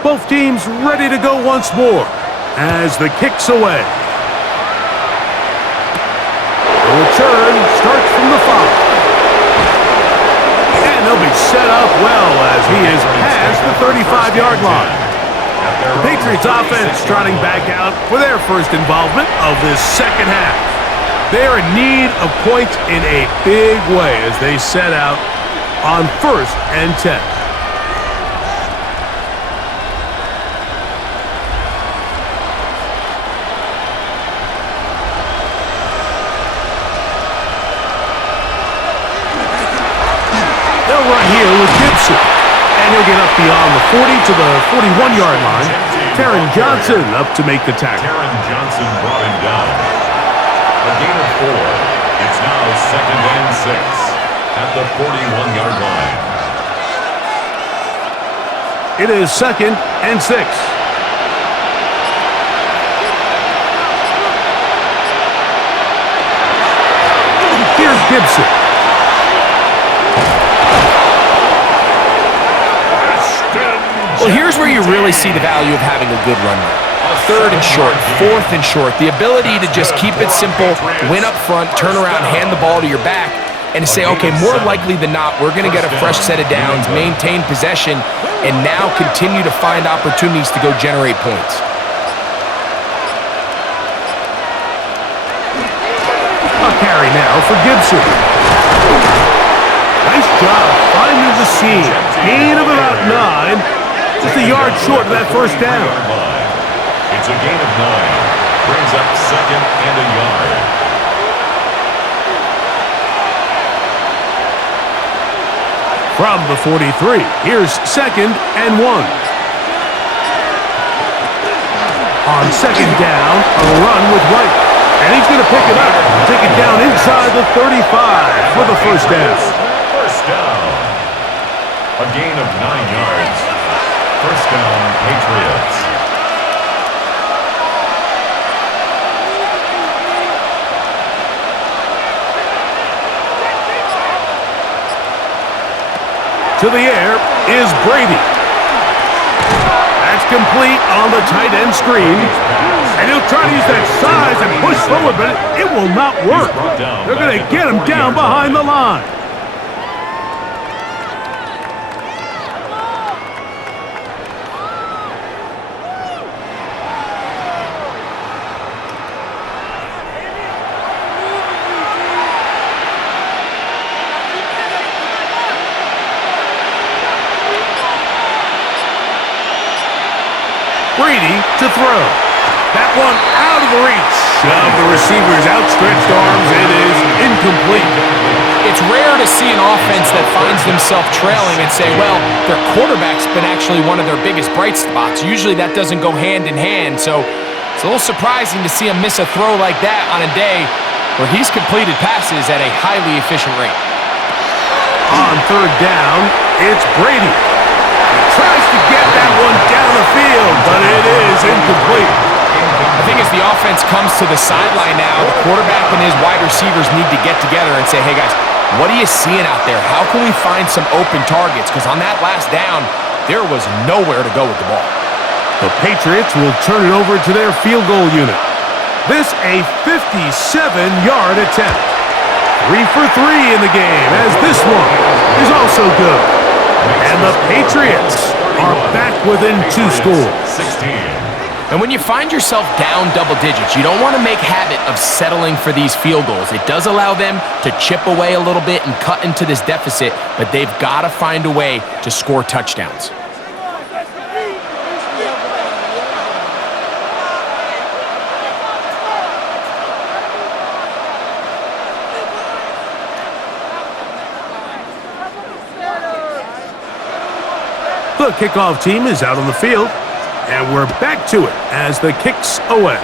Both teams ready to go once more as the kick's away. The return starts from the 5. And they'll be set up well as he is past the 35-yard line. The Patriots offense trotting back out for their first involvement of this second half. They're in need of points in a big way as they set out on 1st and 10. Here with Gibson, and he'll get up beyond the 40 to the 41-yard line. Taron Johnson up to make the tackle. Taron Johnson brought him down. A gain of 4. It's now 2nd and 6 at the 41-yard line. It is 2nd and 6. Here's Gibson. Well, here's where you really see the value of having a good run rate. 3rd and short, 4th and short. The ability to just keep it simple, win up front, turn around, hand the ball to your back, and say, okay, more likely than not, we're going to get a fresh set of downs, maintain possession, and now continue to find opportunities to go generate points. A carry now for Gibson. Nice job finding the seam. Gain of about 9. Just a yard short of that first down. It's a gain of 9. Brings up 2nd and a yard. From the 43, here's 2nd and 1. On 2nd down, a run with White. And he's going to pick it up and take it down inside the 35 for the first down. First down. A gain of 9 yards. First down, Patriots. To the air is Brady. That's complete on the tight end screen. And he'll try to use that size and push forward, but it will not work. They're going to get him down behind the line. Brady to throw. That one out of the reach of the receiver's outstretched arms. It is incomplete. It's rare to see an offense that finds themselves trailing and say, well, their quarterback's been actually one of their biggest bright spots. Usually that doesn't go hand in hand, so it's a little surprising to see him miss a throw like that on a day where he's completed passes at a highly efficient rate. On third down, it's Brady. He tries to get that one down the field, but it is incomplete. I think as the offense comes to the sideline now, the quarterback and his wide receivers need to get together and say, hey guys, what are you seeing out there? How can we find some open targets? Because on that last down, there was nowhere to go with the ball. The Patriots will turn it over to their field goal unit. This a 57-yard attempt. 3 for 3 in the game, as this one is also good. And the Patriots are back within 2 scores. 16. And when you find yourself down double digits, you don't want to make habit of settling for these field goals. It does allow them to chip away a little bit and cut into this deficit, but they've got to find a way to score touchdowns. The kickoff team is out on the field, and we're back to it as the kick's away.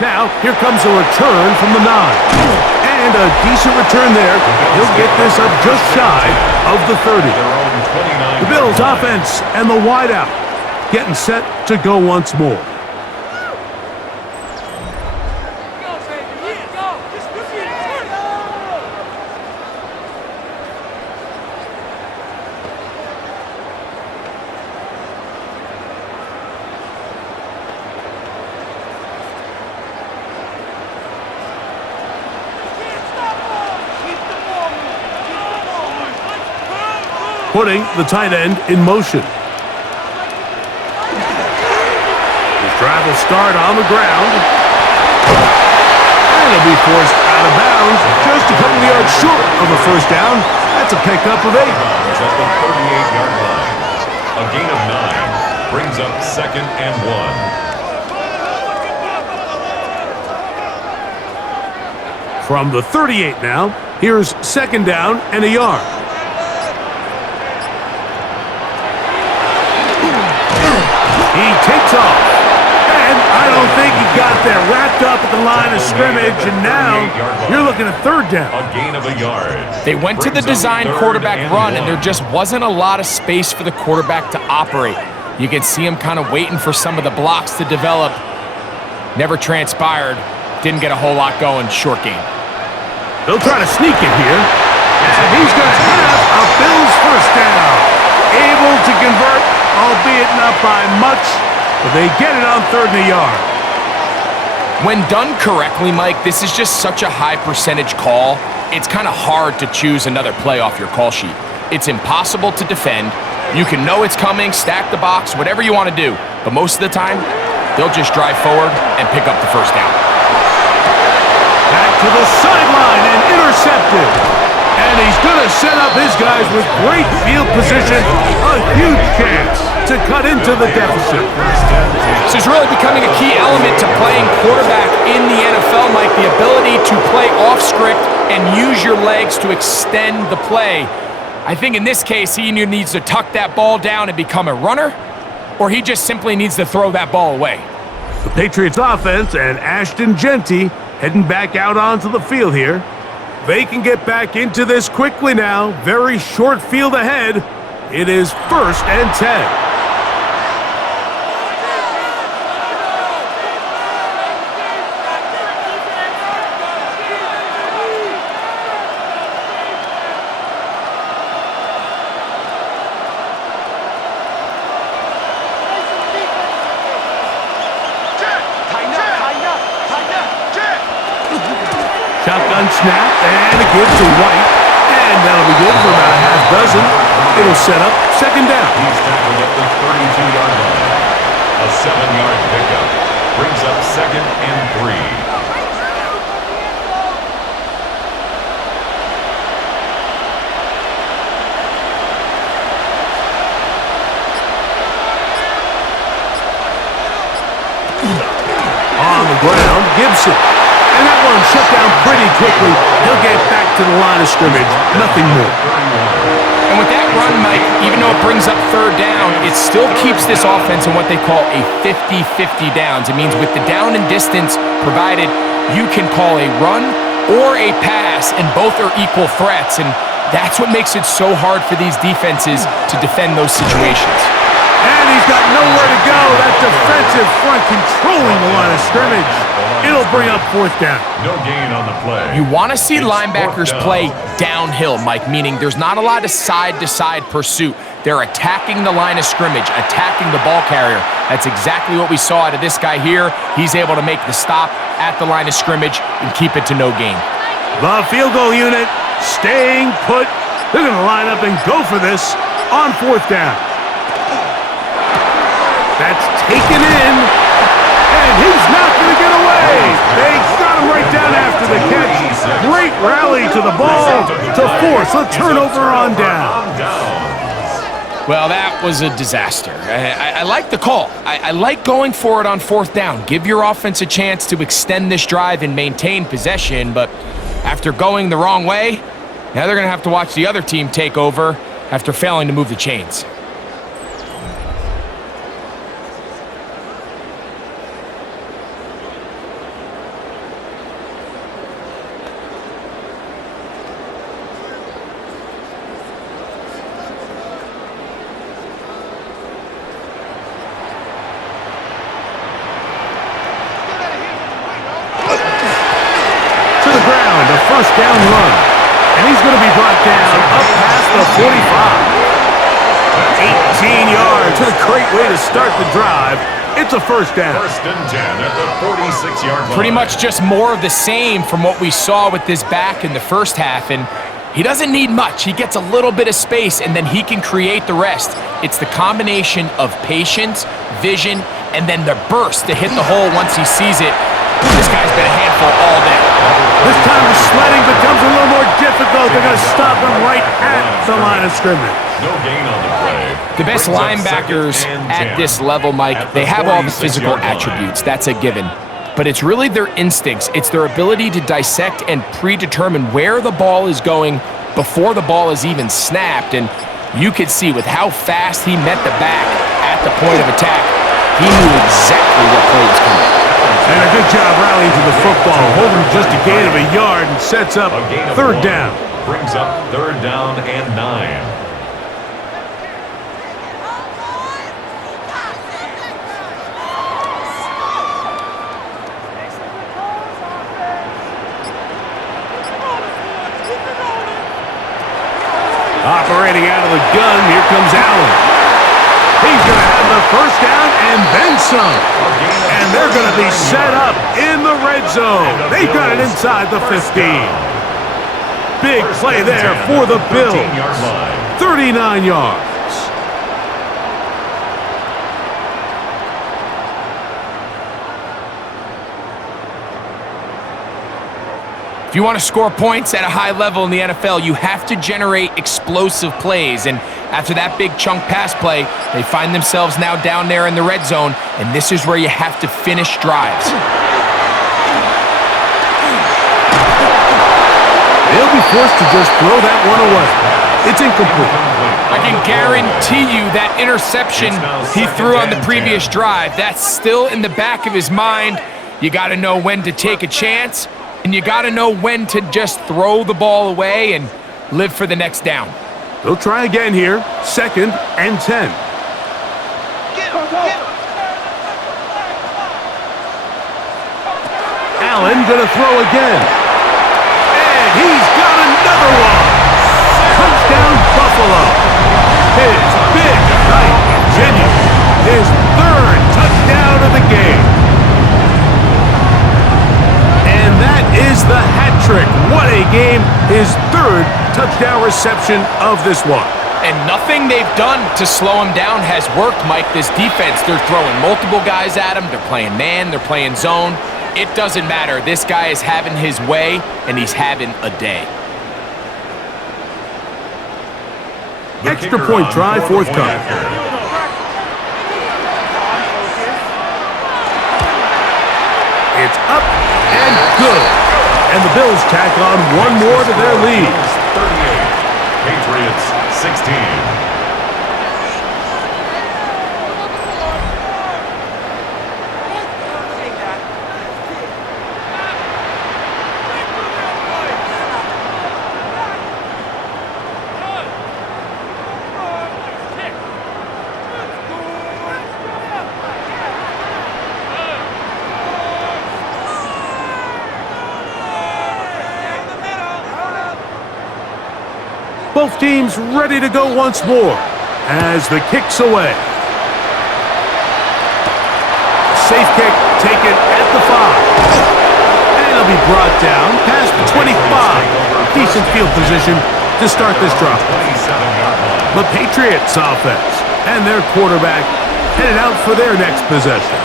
Now, here comes a return from the 9. And a decent return there. He'll get this up just shy of the 30. The Bills offense and the wideout getting set to go once more. Putting the tight end in motion. His drive will start on the ground. And he'll be forced out of bounds, just a couple of yards short of a first down. That's a pickup of 8. At the 38-yard line. A gain of 9 brings up 2nd and 1. From the 38 now, here's 2nd down and a yard. He takes off, and I don't think he got there. Wrapped up at the line of scrimmage, and now you're looking at 3rd down. A gain of a yard. They went to the design quarterback run, and there just wasn't a lot of space for the quarterback to operate. You can see him kind of waiting for some of the blocks to develop. Never transpired. Didn't get a whole lot going. Short game. They'll try to sneak it here, and he's going to have a Bills first down. Able to convert, albeit not by much, but they get it on 3rd and a yard. When done correctly, Mike, this is just such a high percentage call. It's kind of hard to choose another play off your call sheet. It's impossible to defend. You can know it's coming, stack the box, whatever you want to do. But most of the time, they'll just drive forward and pick up the first down. Back to the sideline and intercepted. And he's going to set up his guys with great field position. A huge chance to cut into the deficit. This is really becoming a key element to playing quarterback in the NFL, Mike. The ability to play off script and use your legs to extend the play. I think in this case, he either needs to tuck that ball down and become a runner, or he just simply needs to throw that ball away. The Patriots offense and Ashton Genty heading back out onto the field here. They can get back into this quickly now. Very short field ahead. It is 1st and 10. Shotgun snap, and a give to White. And that'll be good for about a half dozen. It'll set up 2nd down. He's tackled at the 32-yard line. A 7-yard pickup brings up 2nd and 3. Gibson. And that one shut down pretty quickly. He'll get back to the line of scrimmage. Nothing more. And with that run, Mike, even though it brings up third down, it still keeps this offense in what they call a 50-50 downs. It means with the down and distance provided, you can call a run or a pass, and both are equal threats. And that's what makes it so hard for these defenses to defend those situations. And he's got nowhere to go. That defensive front controlling the line of scrimmage. It'll bring up fourth down. No gain on the play. You want to see linebackers play downhill, Mike, meaning there's not a lot of side-to-side pursuit. They're attacking the line of scrimmage, attacking the ball carrier. That's exactly what we saw out of this guy here. He's able to make the stop at the line of scrimmage and keep it to no gain. The field goal unit staying put. They're going to line up and go for this on fourth down. That's taken in, and he's not going to get away. They got him right down after the catch. Great rally to the ball to force a turnover on down. Well, that was a disaster. I like the call. I like going for it on fourth down. Give your offense a chance to extend this drive and maintain possession, but after going the wrong way, now they're going to have to watch the other team take over after failing to move the chains. First down run, and he's going to be brought down up past the 45. 18 yards. What a great way to start the drive. It's a first down. First and 10 at the 46-yard line. Pretty much just more of the same from what we saw with this back in the first half, and he doesn't need much. He gets a little bit of space, and then he can create the rest. It's the combination of patience, vision, and then the burst to hit the hole once he sees it. This guy's been a handful all day. This time the sledding becomes a little more difficult. They're going to stop him right at the line of scrimmage. No gain on the play. The best linebackers at this level, Mike, they have all the physical attributes. That's a given. But it's really their instincts. It's their ability to dissect and predetermine where the ball is going before the ball is even snapped. And you could see with how fast he met the back at the point of attack, he knew exactly what play was coming. And a good job rallying to the football, holding just a gain of a yard and sets up third down. Brings up third down and 9. Operating out of the gun, here comes Allen. He's going to have the first down and then some. And they're going to be set up in the red zone. They've got it inside the 15. Big play there for the Bills. 39 yards. If you want to score points at a high level in the NFL, you have to generate explosive plays. And after that big chunk pass play, they find themselves now down there in the red zone, and this is where you have to finish drives. They'll be forced to just throw that one away. It's incomplete. I can guarantee you that interception he threw on the previous drive, that's still in the back of his mind. You got to know when to take a chance, and you got to know when to just throw the ball away and live for the next down. They'll try again here, second and 10. Allen going to throw again. And he's got another one. Touchdown, Buffalo. His big night continues. His third touchdown of the game. And that is the hat trick. What a game. His third touchdown reception of this one. And nothing they've done to slow him down has worked, Mike. This defense, they're throwing multiple guys at him. They're playing man. They're playing zone. It doesn't matter. This guy is having his way, and he's having a day. Extra point try forthcoming. It's up good. And the Bills tack on one more to their lead. 38, Patriots 16. Both teams ready to go once more as the kick's away. Safe kick taken at the 5. And it'll be brought down past the 25. Decent field position to start this drive. The Patriots offense and their quarterback headed out for their next possession.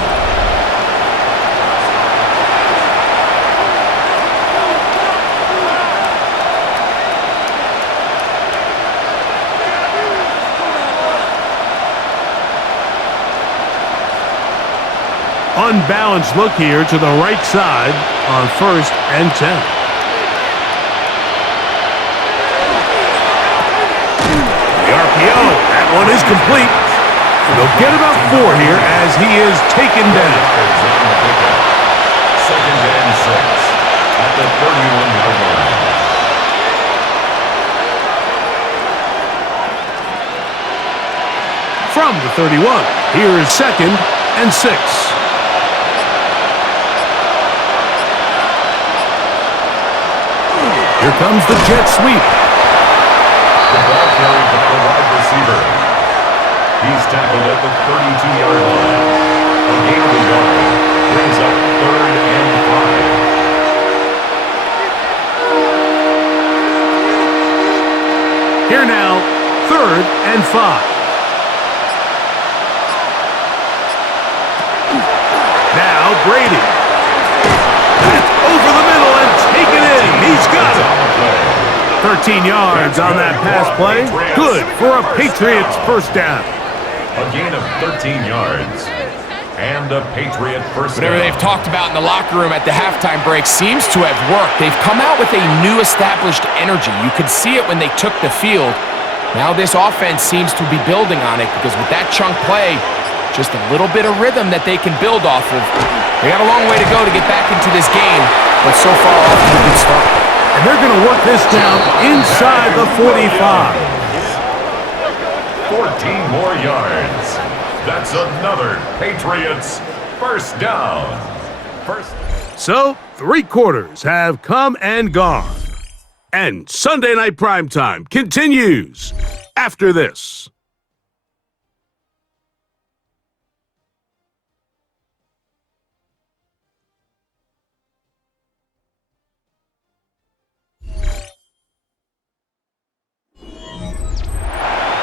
Unbalanced look here to the right side on 1st and 10. The RPO, that one is complete. They'll get about 4 here as he is taken down. 2nd and 6 at the 31-yard line. From the 31, here is 2nd and 6. Here comes the jet sweep. The ball carried by the wide receiver. He's tackled at the 32-yard line. A gain of a yard brings up 3rd and 5. Here now, 3rd and 5. Now Brady. That's over the middle and taken in. He's got it. 13 yards on that pass play. Good for a Patriots first down. A gain of 13 yards. And a Patriot first down. Whatever they've talked about in the locker room at the halftime break seems to have worked. They've come out with a new established energy. You could see it when they took the field. Now this offense seems to be building on it because with that chunk play, just a little bit of rhythm that they can build off of. They got a long way to go to get back into this game, but so far off to a good start. And they're going to work this down inside the 45. 14 more yards. That's another Patriots first down. So, 3 quarters have come and gone. And Sunday Night Primetime continues after this.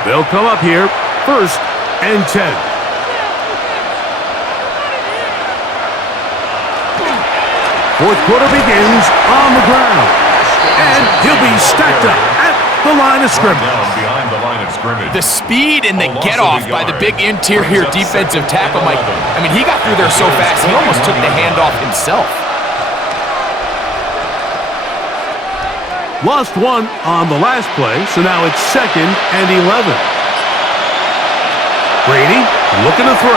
They'll come up here, 1st and 10. Fourth quarter begins on the ground. And he'll be stacked up at the line of scrimmage. Behind the line of scrimmage. The speed and the get-off by the big interior defensive tackle, Mike. I mean, he got through there so fast, he almost took the handoff himself. Lost 1 on the last play, so now it's 2nd and 11. Brady looking to throw.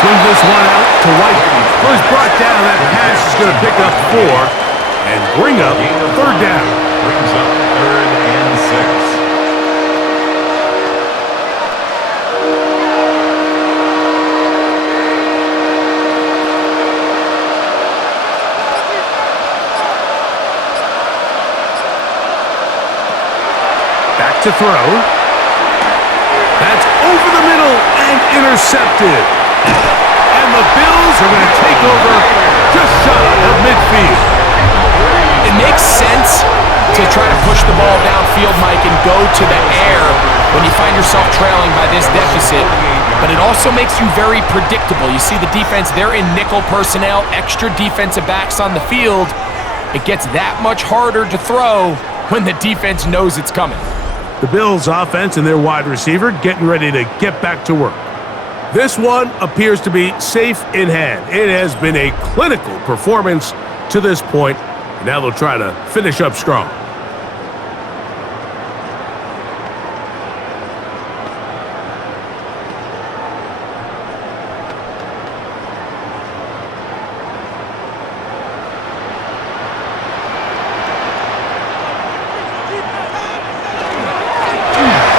Swings this one out to White. Well, he's brought down. That pass is going to pick up 4 and bring up 3rd down. Brings up 3rd and 6. To throw. That's over the middle and intercepted. And the Bills are going to take over just shy of midfield. It makes sense to try to push the ball downfield, Mike, and go to the air when you find yourself trailing by this deficit. But it also makes you very predictable. You see the defense, they're in nickel personnel, extra defensive backs on the field. It gets that much harder to throw when the defense knows it's coming. The Bills' offense and their wide receiver getting ready to get back to work. This one appears to be safe in hand. It has been a clinical performance to this point. Now they'll try to finish up strong.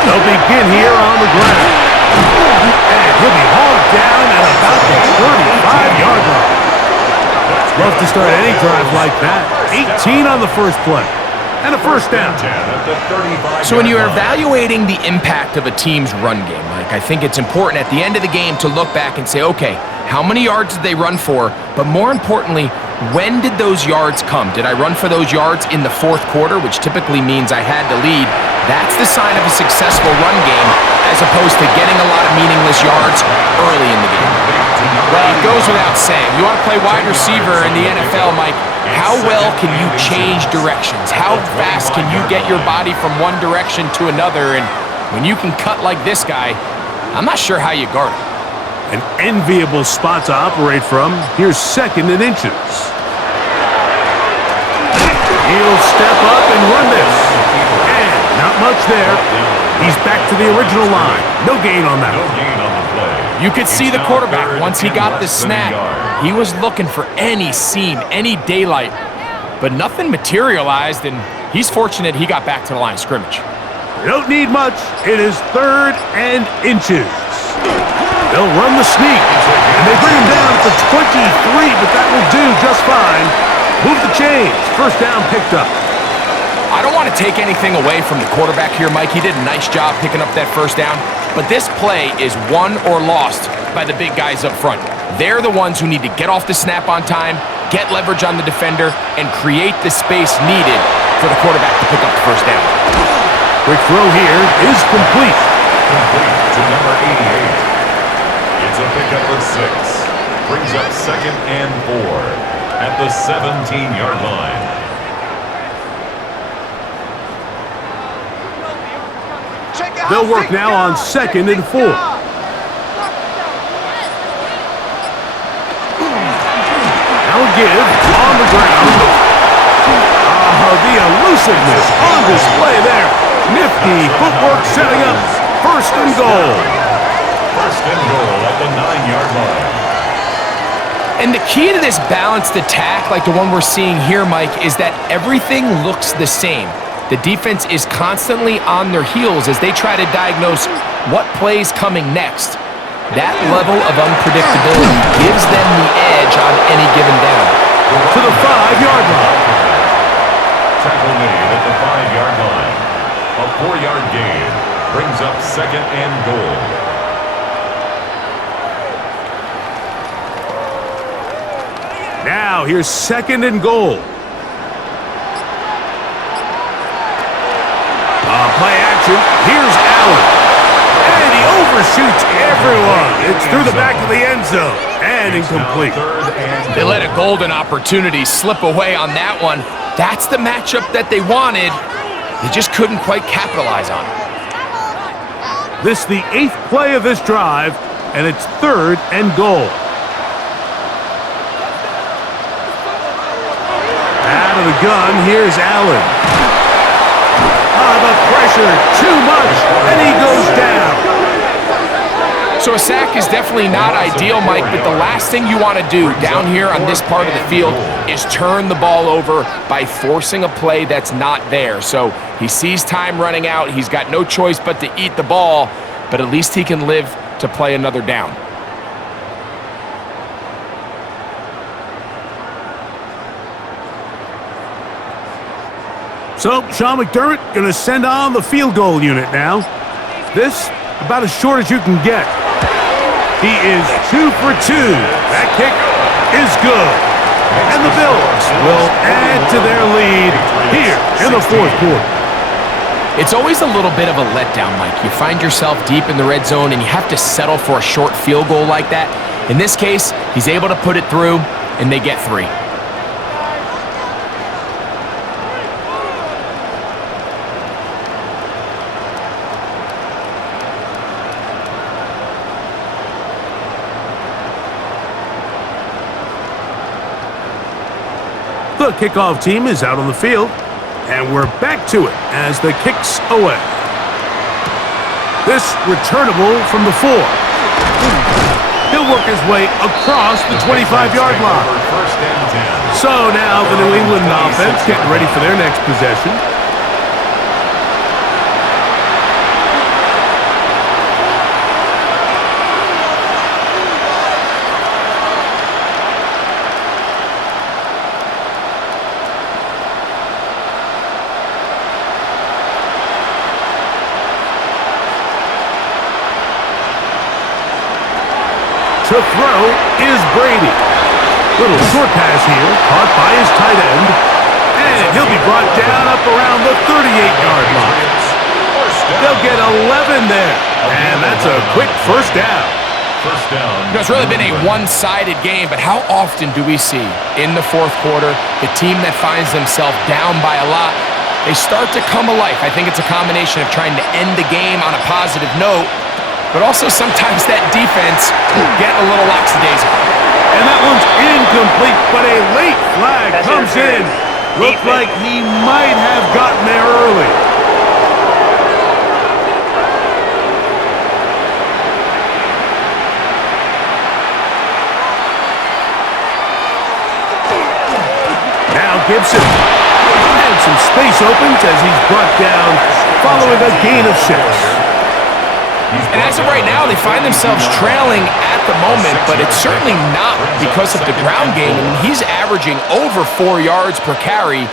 They'll begin here on the ground. And he'll be hauled down at about the 35-yard line. Love to start any drive like that. 18 on the first play. And a first down. So when you're evaluating the impact of a team's run game, Mike, I think it's important at the end of the game to look back and say, okay, how many yards did they run for? But more importantly, when did those yards come? Did I run for those yards in the fourth quarter, which typically means I had to lead? That's the sign of a successful run game, as opposed to getting a lot of meaningless yards early in the game. Well, it goes without saying. You want to play wide receiver in the NFL, Mike, how well can you change directions? How fast can you get your body from one direction to another? And when you can cut like this guy, I'm not sure how you guard him. An enviable spot to operate from. Here's second and inches. He'll step up and run this. And not much there. He's back to the original line. No gain on that. You could see the quarterback, once he got the snap, he was looking for any seam, any daylight, but nothing materialized, and he's fortunate he got back to the line of scrimmage. They don't need much. It is third and inches. They'll run the sneak, and they bring him down at the 23, but that will do just fine. Move the chains. First down picked up. I don't want to take anything away from the quarterback here, Mike. He did a nice job picking up that first down, but this play is won or lost by the big guys up front. They're the ones who need to get off the snap on time, get leverage on the defender, and create the space needed for the quarterback to pick up the first down. Quick throw here is complete. Complete to number 88. It's a pickup of 6. Brings up second and 4 at the 17-yard line. They'll work now on second and 4. Now give on the ground. The elusiveness on display there. Nifty footwork setting up first and goal. First and goal at the 9-yard line. And the key to this balanced attack, like the one we're seeing here, Mike, is that everything looks the same. The defense is constantly on their heels as they try to diagnose what play's coming next. That level of unpredictability gives them the edge on any given down. To the 5-yard line. Tackle made at the 5-yard line. A 4-yard gain brings up second and goal. Now here's second and goal. Play action. Here's Allen. And he overshoots everyone. It's through the back of the end zone. And incomplete. They let a golden opportunity slip away on that one. That's the matchup that they wanted. They just couldn't quite capitalize on it. This is the 8th play of this drive, and it's third and goal. Out of the gun, here's Allen. The pressure, too much, and he goes down. So a sack is definitely not ideal, Mike, but the last thing you want to do down here on this part of the field is turn the ball over by forcing a play that's not there. So he sees time running out. He's got no choice but to eat the ball, but at least he can live to play another down. So, Sean McDermott going to send on the field goal unit now. This, about as short as you can get. He is 2 for 2. That kick is good. And the Bills will add to their lead here in the fourth quarter. It's always a little bit of a letdown, Mike. You find yourself deep in the red zone and you have to settle for a short field goal like that. In this case, he's able to put it through, and they get 3. The kickoff team is out on the field, and we're back to it as the kick's away. This returnable from the 4. He'll work his way across the 25-yard line. So now the New England offense getting ready for their next possession. To throw is Brady. Little short pass here, caught by his tight end. And he'll be brought down up around the 38-yard line. They'll get 11 there. And that's a quick first down. First down. It's really been a one-sided game, but how often do we see in the fourth quarter the team that finds themselves down by a lot, they start to come alive? I think it's a combination of trying to end the game on a positive note, but also sometimes that defense get a little lackadaisical. And that one's incomplete, but a late flag comes in. Looked like he might have gotten there early. Now Gibson. And some space opens as he's brought down following a gain of 6. And as of right now, they find themselves trailing at the moment, but it's certainly not because of the ground game. I mean, he's averaging over 4 yards per carry.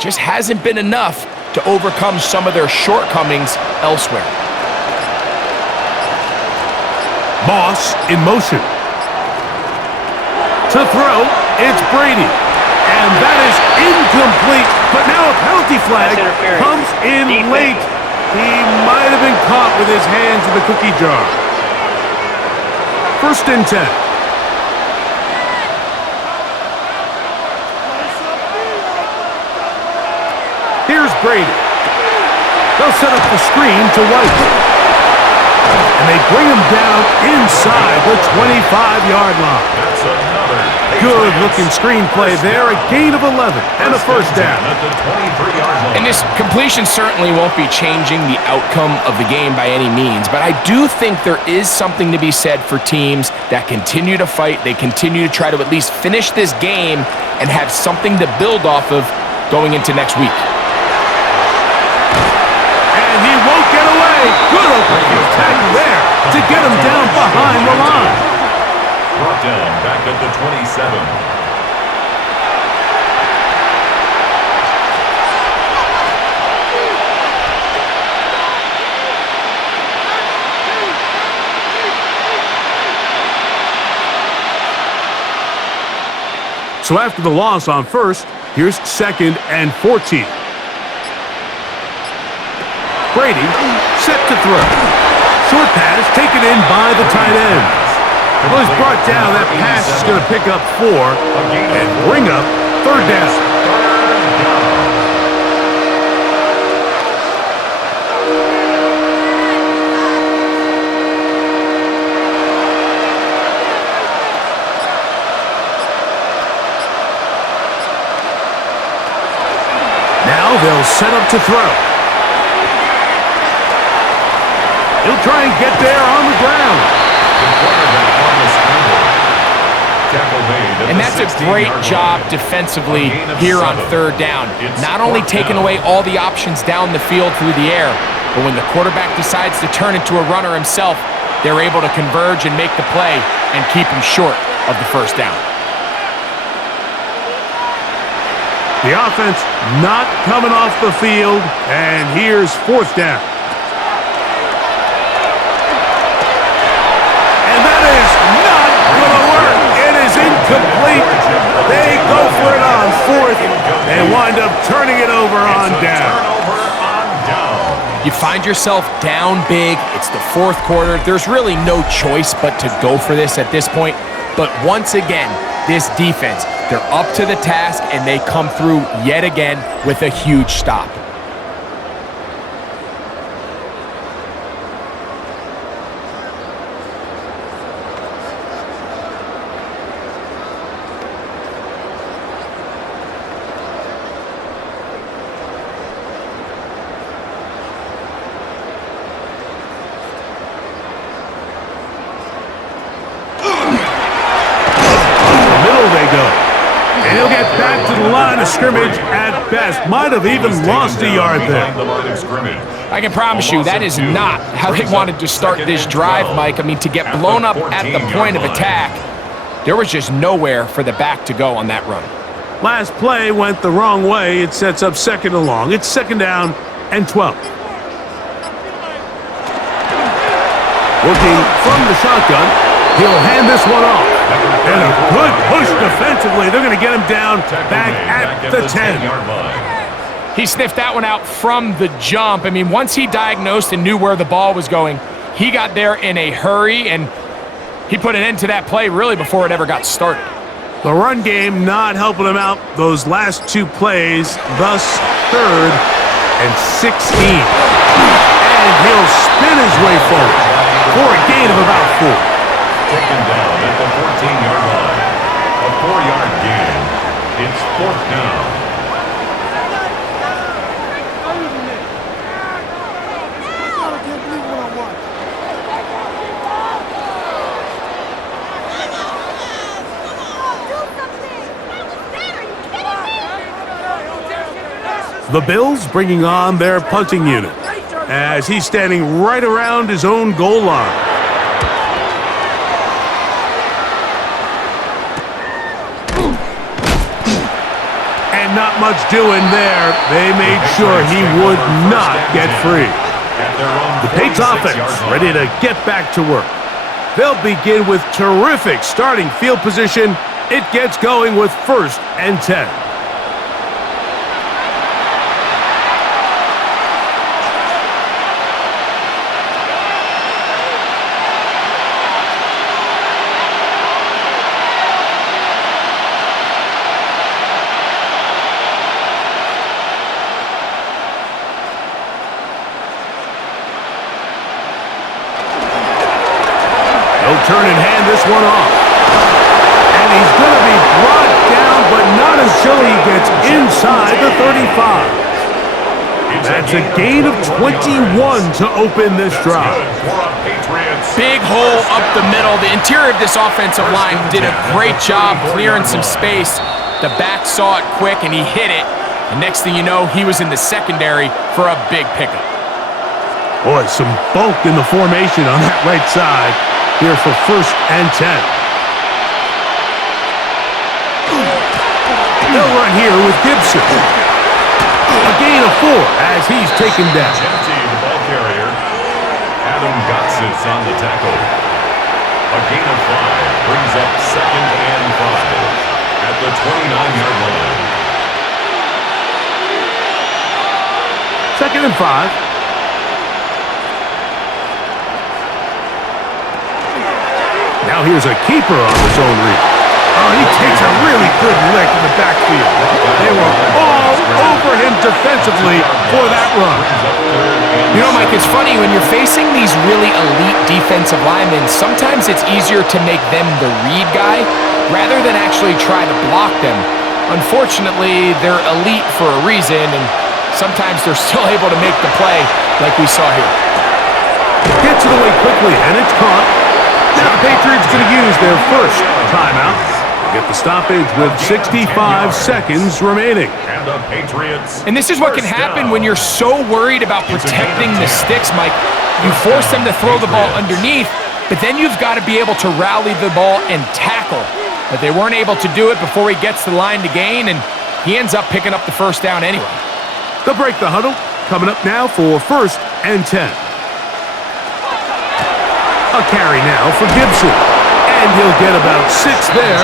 Just hasn't been enough to overcome some of their shortcomings elsewhere. Moss in motion. To throw, it's Brady. And that is incomplete, but now a penalty flag comes in late. He might have been caught with his hands in the cookie jar. First and 10. Here's Brady. They'll set up the screen to White. And they bring him down inside the 25-yard line. That's another Good-looking screenplay there. A gain of 11 and a first down. at the 23-yard line. And this completion certainly won't be changing the outcome of the game by any means, but I do think there is something to be said for teams that continue to fight. They continue to try to at least finish this game and have something to build off of going into next week. And he won't get away. Good open field tackle there to get him down behind the line. Brought down back at the 27. So after the loss on first, here's 2nd and 14. Brady set to throw. Short pass taken in by the tight end. Well, he's brought down. That pass is going to pick up 4 and bring up 3rd down. Now they'll set up to throw. He'll try and get there on the ground. And that's a great job defensively here on 3rd down. Not only taking away all the options down the field through the air, but when the quarterback decides to turn into a runner himself, they're able to converge and make the play and keep him short of the first down. The offense not coming off the field, and here's 4th down. And that is not going to work. It is incomplete. They go for it on 4th and wind up turning it over on down. You find yourself down big. It's the 4th quarter. There's really no choice but to go for this at this point. But once again, this defense, they're up to the task, and they come through yet again with a huge stop. scrimmage at best. Might have even lost a yard there. I can promise you that is not how they wanted to start this drive, Mike. I mean, to get blown up at the point of attack, there was just nowhere for the back to go on that run. Last play went the wrong way. It sets up second and long. It's second down and 12. Working from the shotgun, he'll hand this one off. And a good push defensively. They're going to get him down back at the 10. He sniffed that one out from the jump. I mean, once he diagnosed and knew where the ball was going, he got there in a hurry, and he put an end to that play really before it ever got started. The run game not helping him out those last two plays, thus 3rd and 16. And he'll spin his way forward for a gain of about 4. Taken down at the 14-yard line. A 4-yard gain. It's 4th down. The Bills bringing on their punting unit as he's standing right around his own goal line. And not much doing there. They made sure he would not get free. The Patriots offense ready to get back to work. They'll begin with terrific starting field position. It gets going with 1st and 10. Turn and hand this one off. And he's going to be brought down, but not until he gets inside the 35. That's a gain of 21 to open this drive. Big hole up the middle. The interior of this offensive line did a great job clearing some space. The back saw it quick, and he hit it. And next thing you know, he was in the secondary for a big pickup. Boy, some bulk in the formation on that right side. Here for 1st and 10. They'll run here with Gibson. A gain of 4 as he's taken down. Empty the ball carrier. Adam Gotsis on the tackle. A gain of 5 brings up 2nd and 5 at the 29-yard line. 2nd and 5. Now here's a keeper on his own read. Oh, he takes a really good lick in the backfield. They were all over him defensively for that run. You know, Mike, it's funny, when you're facing these really elite defensive linemen, sometimes it's easier to make them the read guy rather than actually try to block them. Unfortunately, they're elite for a reason, and sometimes they're still able to make the play like we saw here. Gets it away quickly, and it's caught. Now the Patriots going to use their 1st timeout. Get the stoppage with 65 seconds remaining. And the Patriots. And this is what can happen when you're so worried about protecting the sticks, Mike. You force them to throw the ball underneath, but then you've got to be able to rally the ball and tackle. But they weren't able to do it before he gets the line to gain, and he ends up picking up the 1st down anyway. They'll break the huddle. Coming up now for 1st and 10. A carry now for Gibson. And he'll get about 6 there,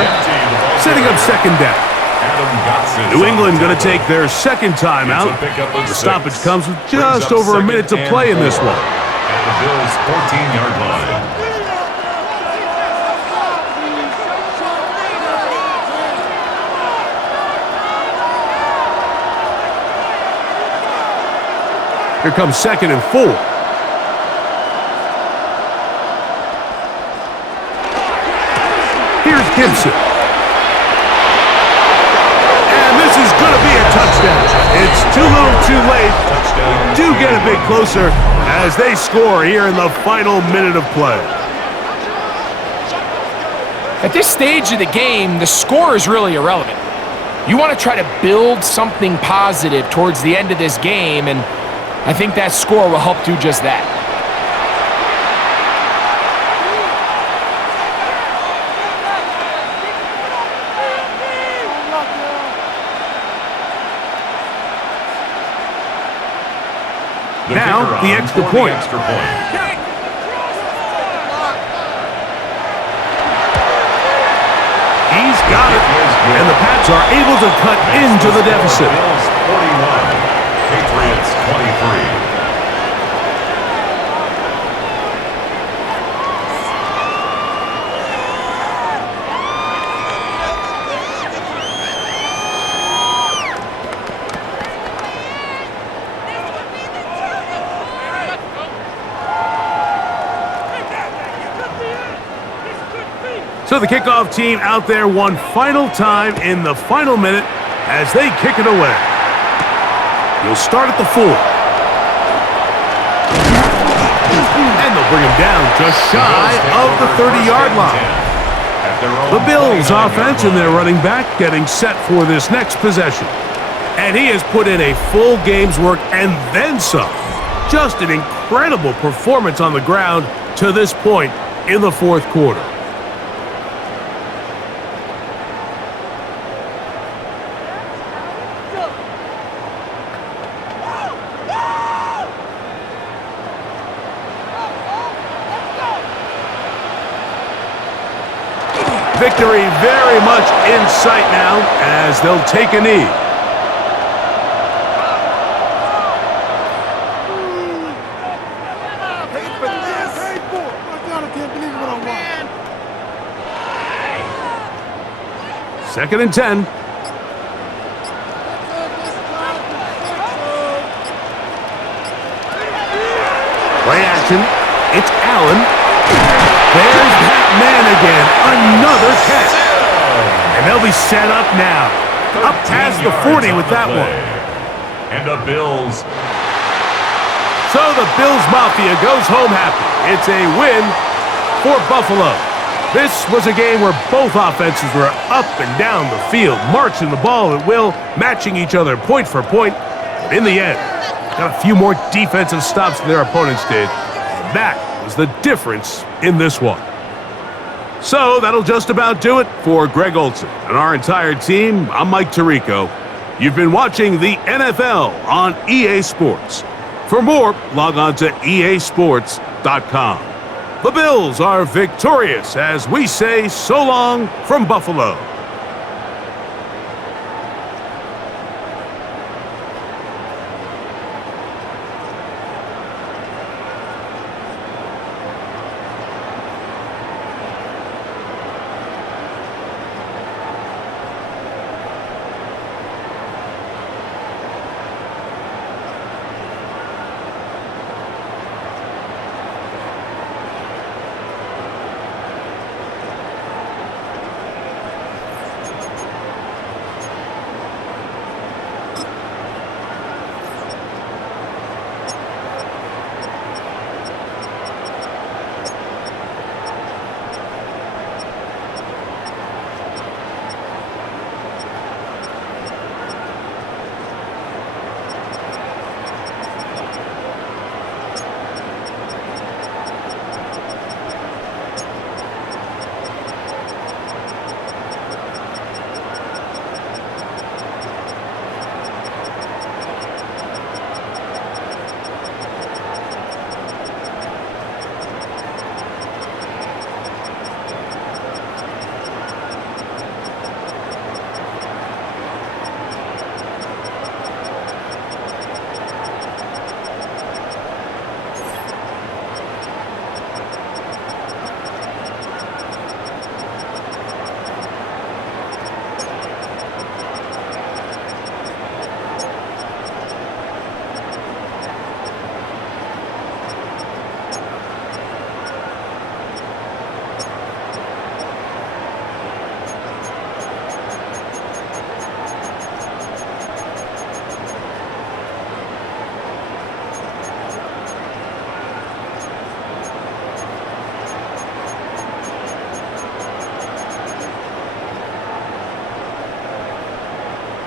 setting up 2nd down. New England going to take their 2nd timeout. The stoppage comes with just over a minute to play in this one. At the Bills' 14-yard line. Here comes 2nd and 4. Here's Gibson. And this is going to be a touchdown. It's too little too late. Do get a bit closer as they score here in the final minute of play. At this stage of the game, the score is really irrelevant. You want to try to build something positive towards the end of this game, and I think that score will help do just that. Now, the extra point. He's got it, and the Pats are able to cut into the deficit. Bills 41, Patriots 23. So the kickoff team out there one final time in the final minute as they kick it away. He'll start at the 4. And they'll bring him down just shy of the 30-yard line. The Bills offense and their running back getting set for this next possession. And he has put in a full game's work and then some. Just an incredible performance on the ground to this point in the fourth quarter. Victory very much in sight now as they'll take a knee. Second and 10. Play action. It's Allen. There's that man again. Another catch. And they'll be set up now. Up past the 40 with that one. And the Bills. So the Bills Mafia goes home happy. It's a win for Buffalo. This was a game where both offenses were up and down the field, marching the ball at will, matching each other point for point. But in the end, got a few more defensive stops than their opponents did. And that was the difference in this one. So that'll just about do it for Greg Olson and our entire team. I'm Mike Tirico. You've been watching the NFL on EA Sports. For more, log on to easports.com. The Bills are victorious as we say so long from Buffalo.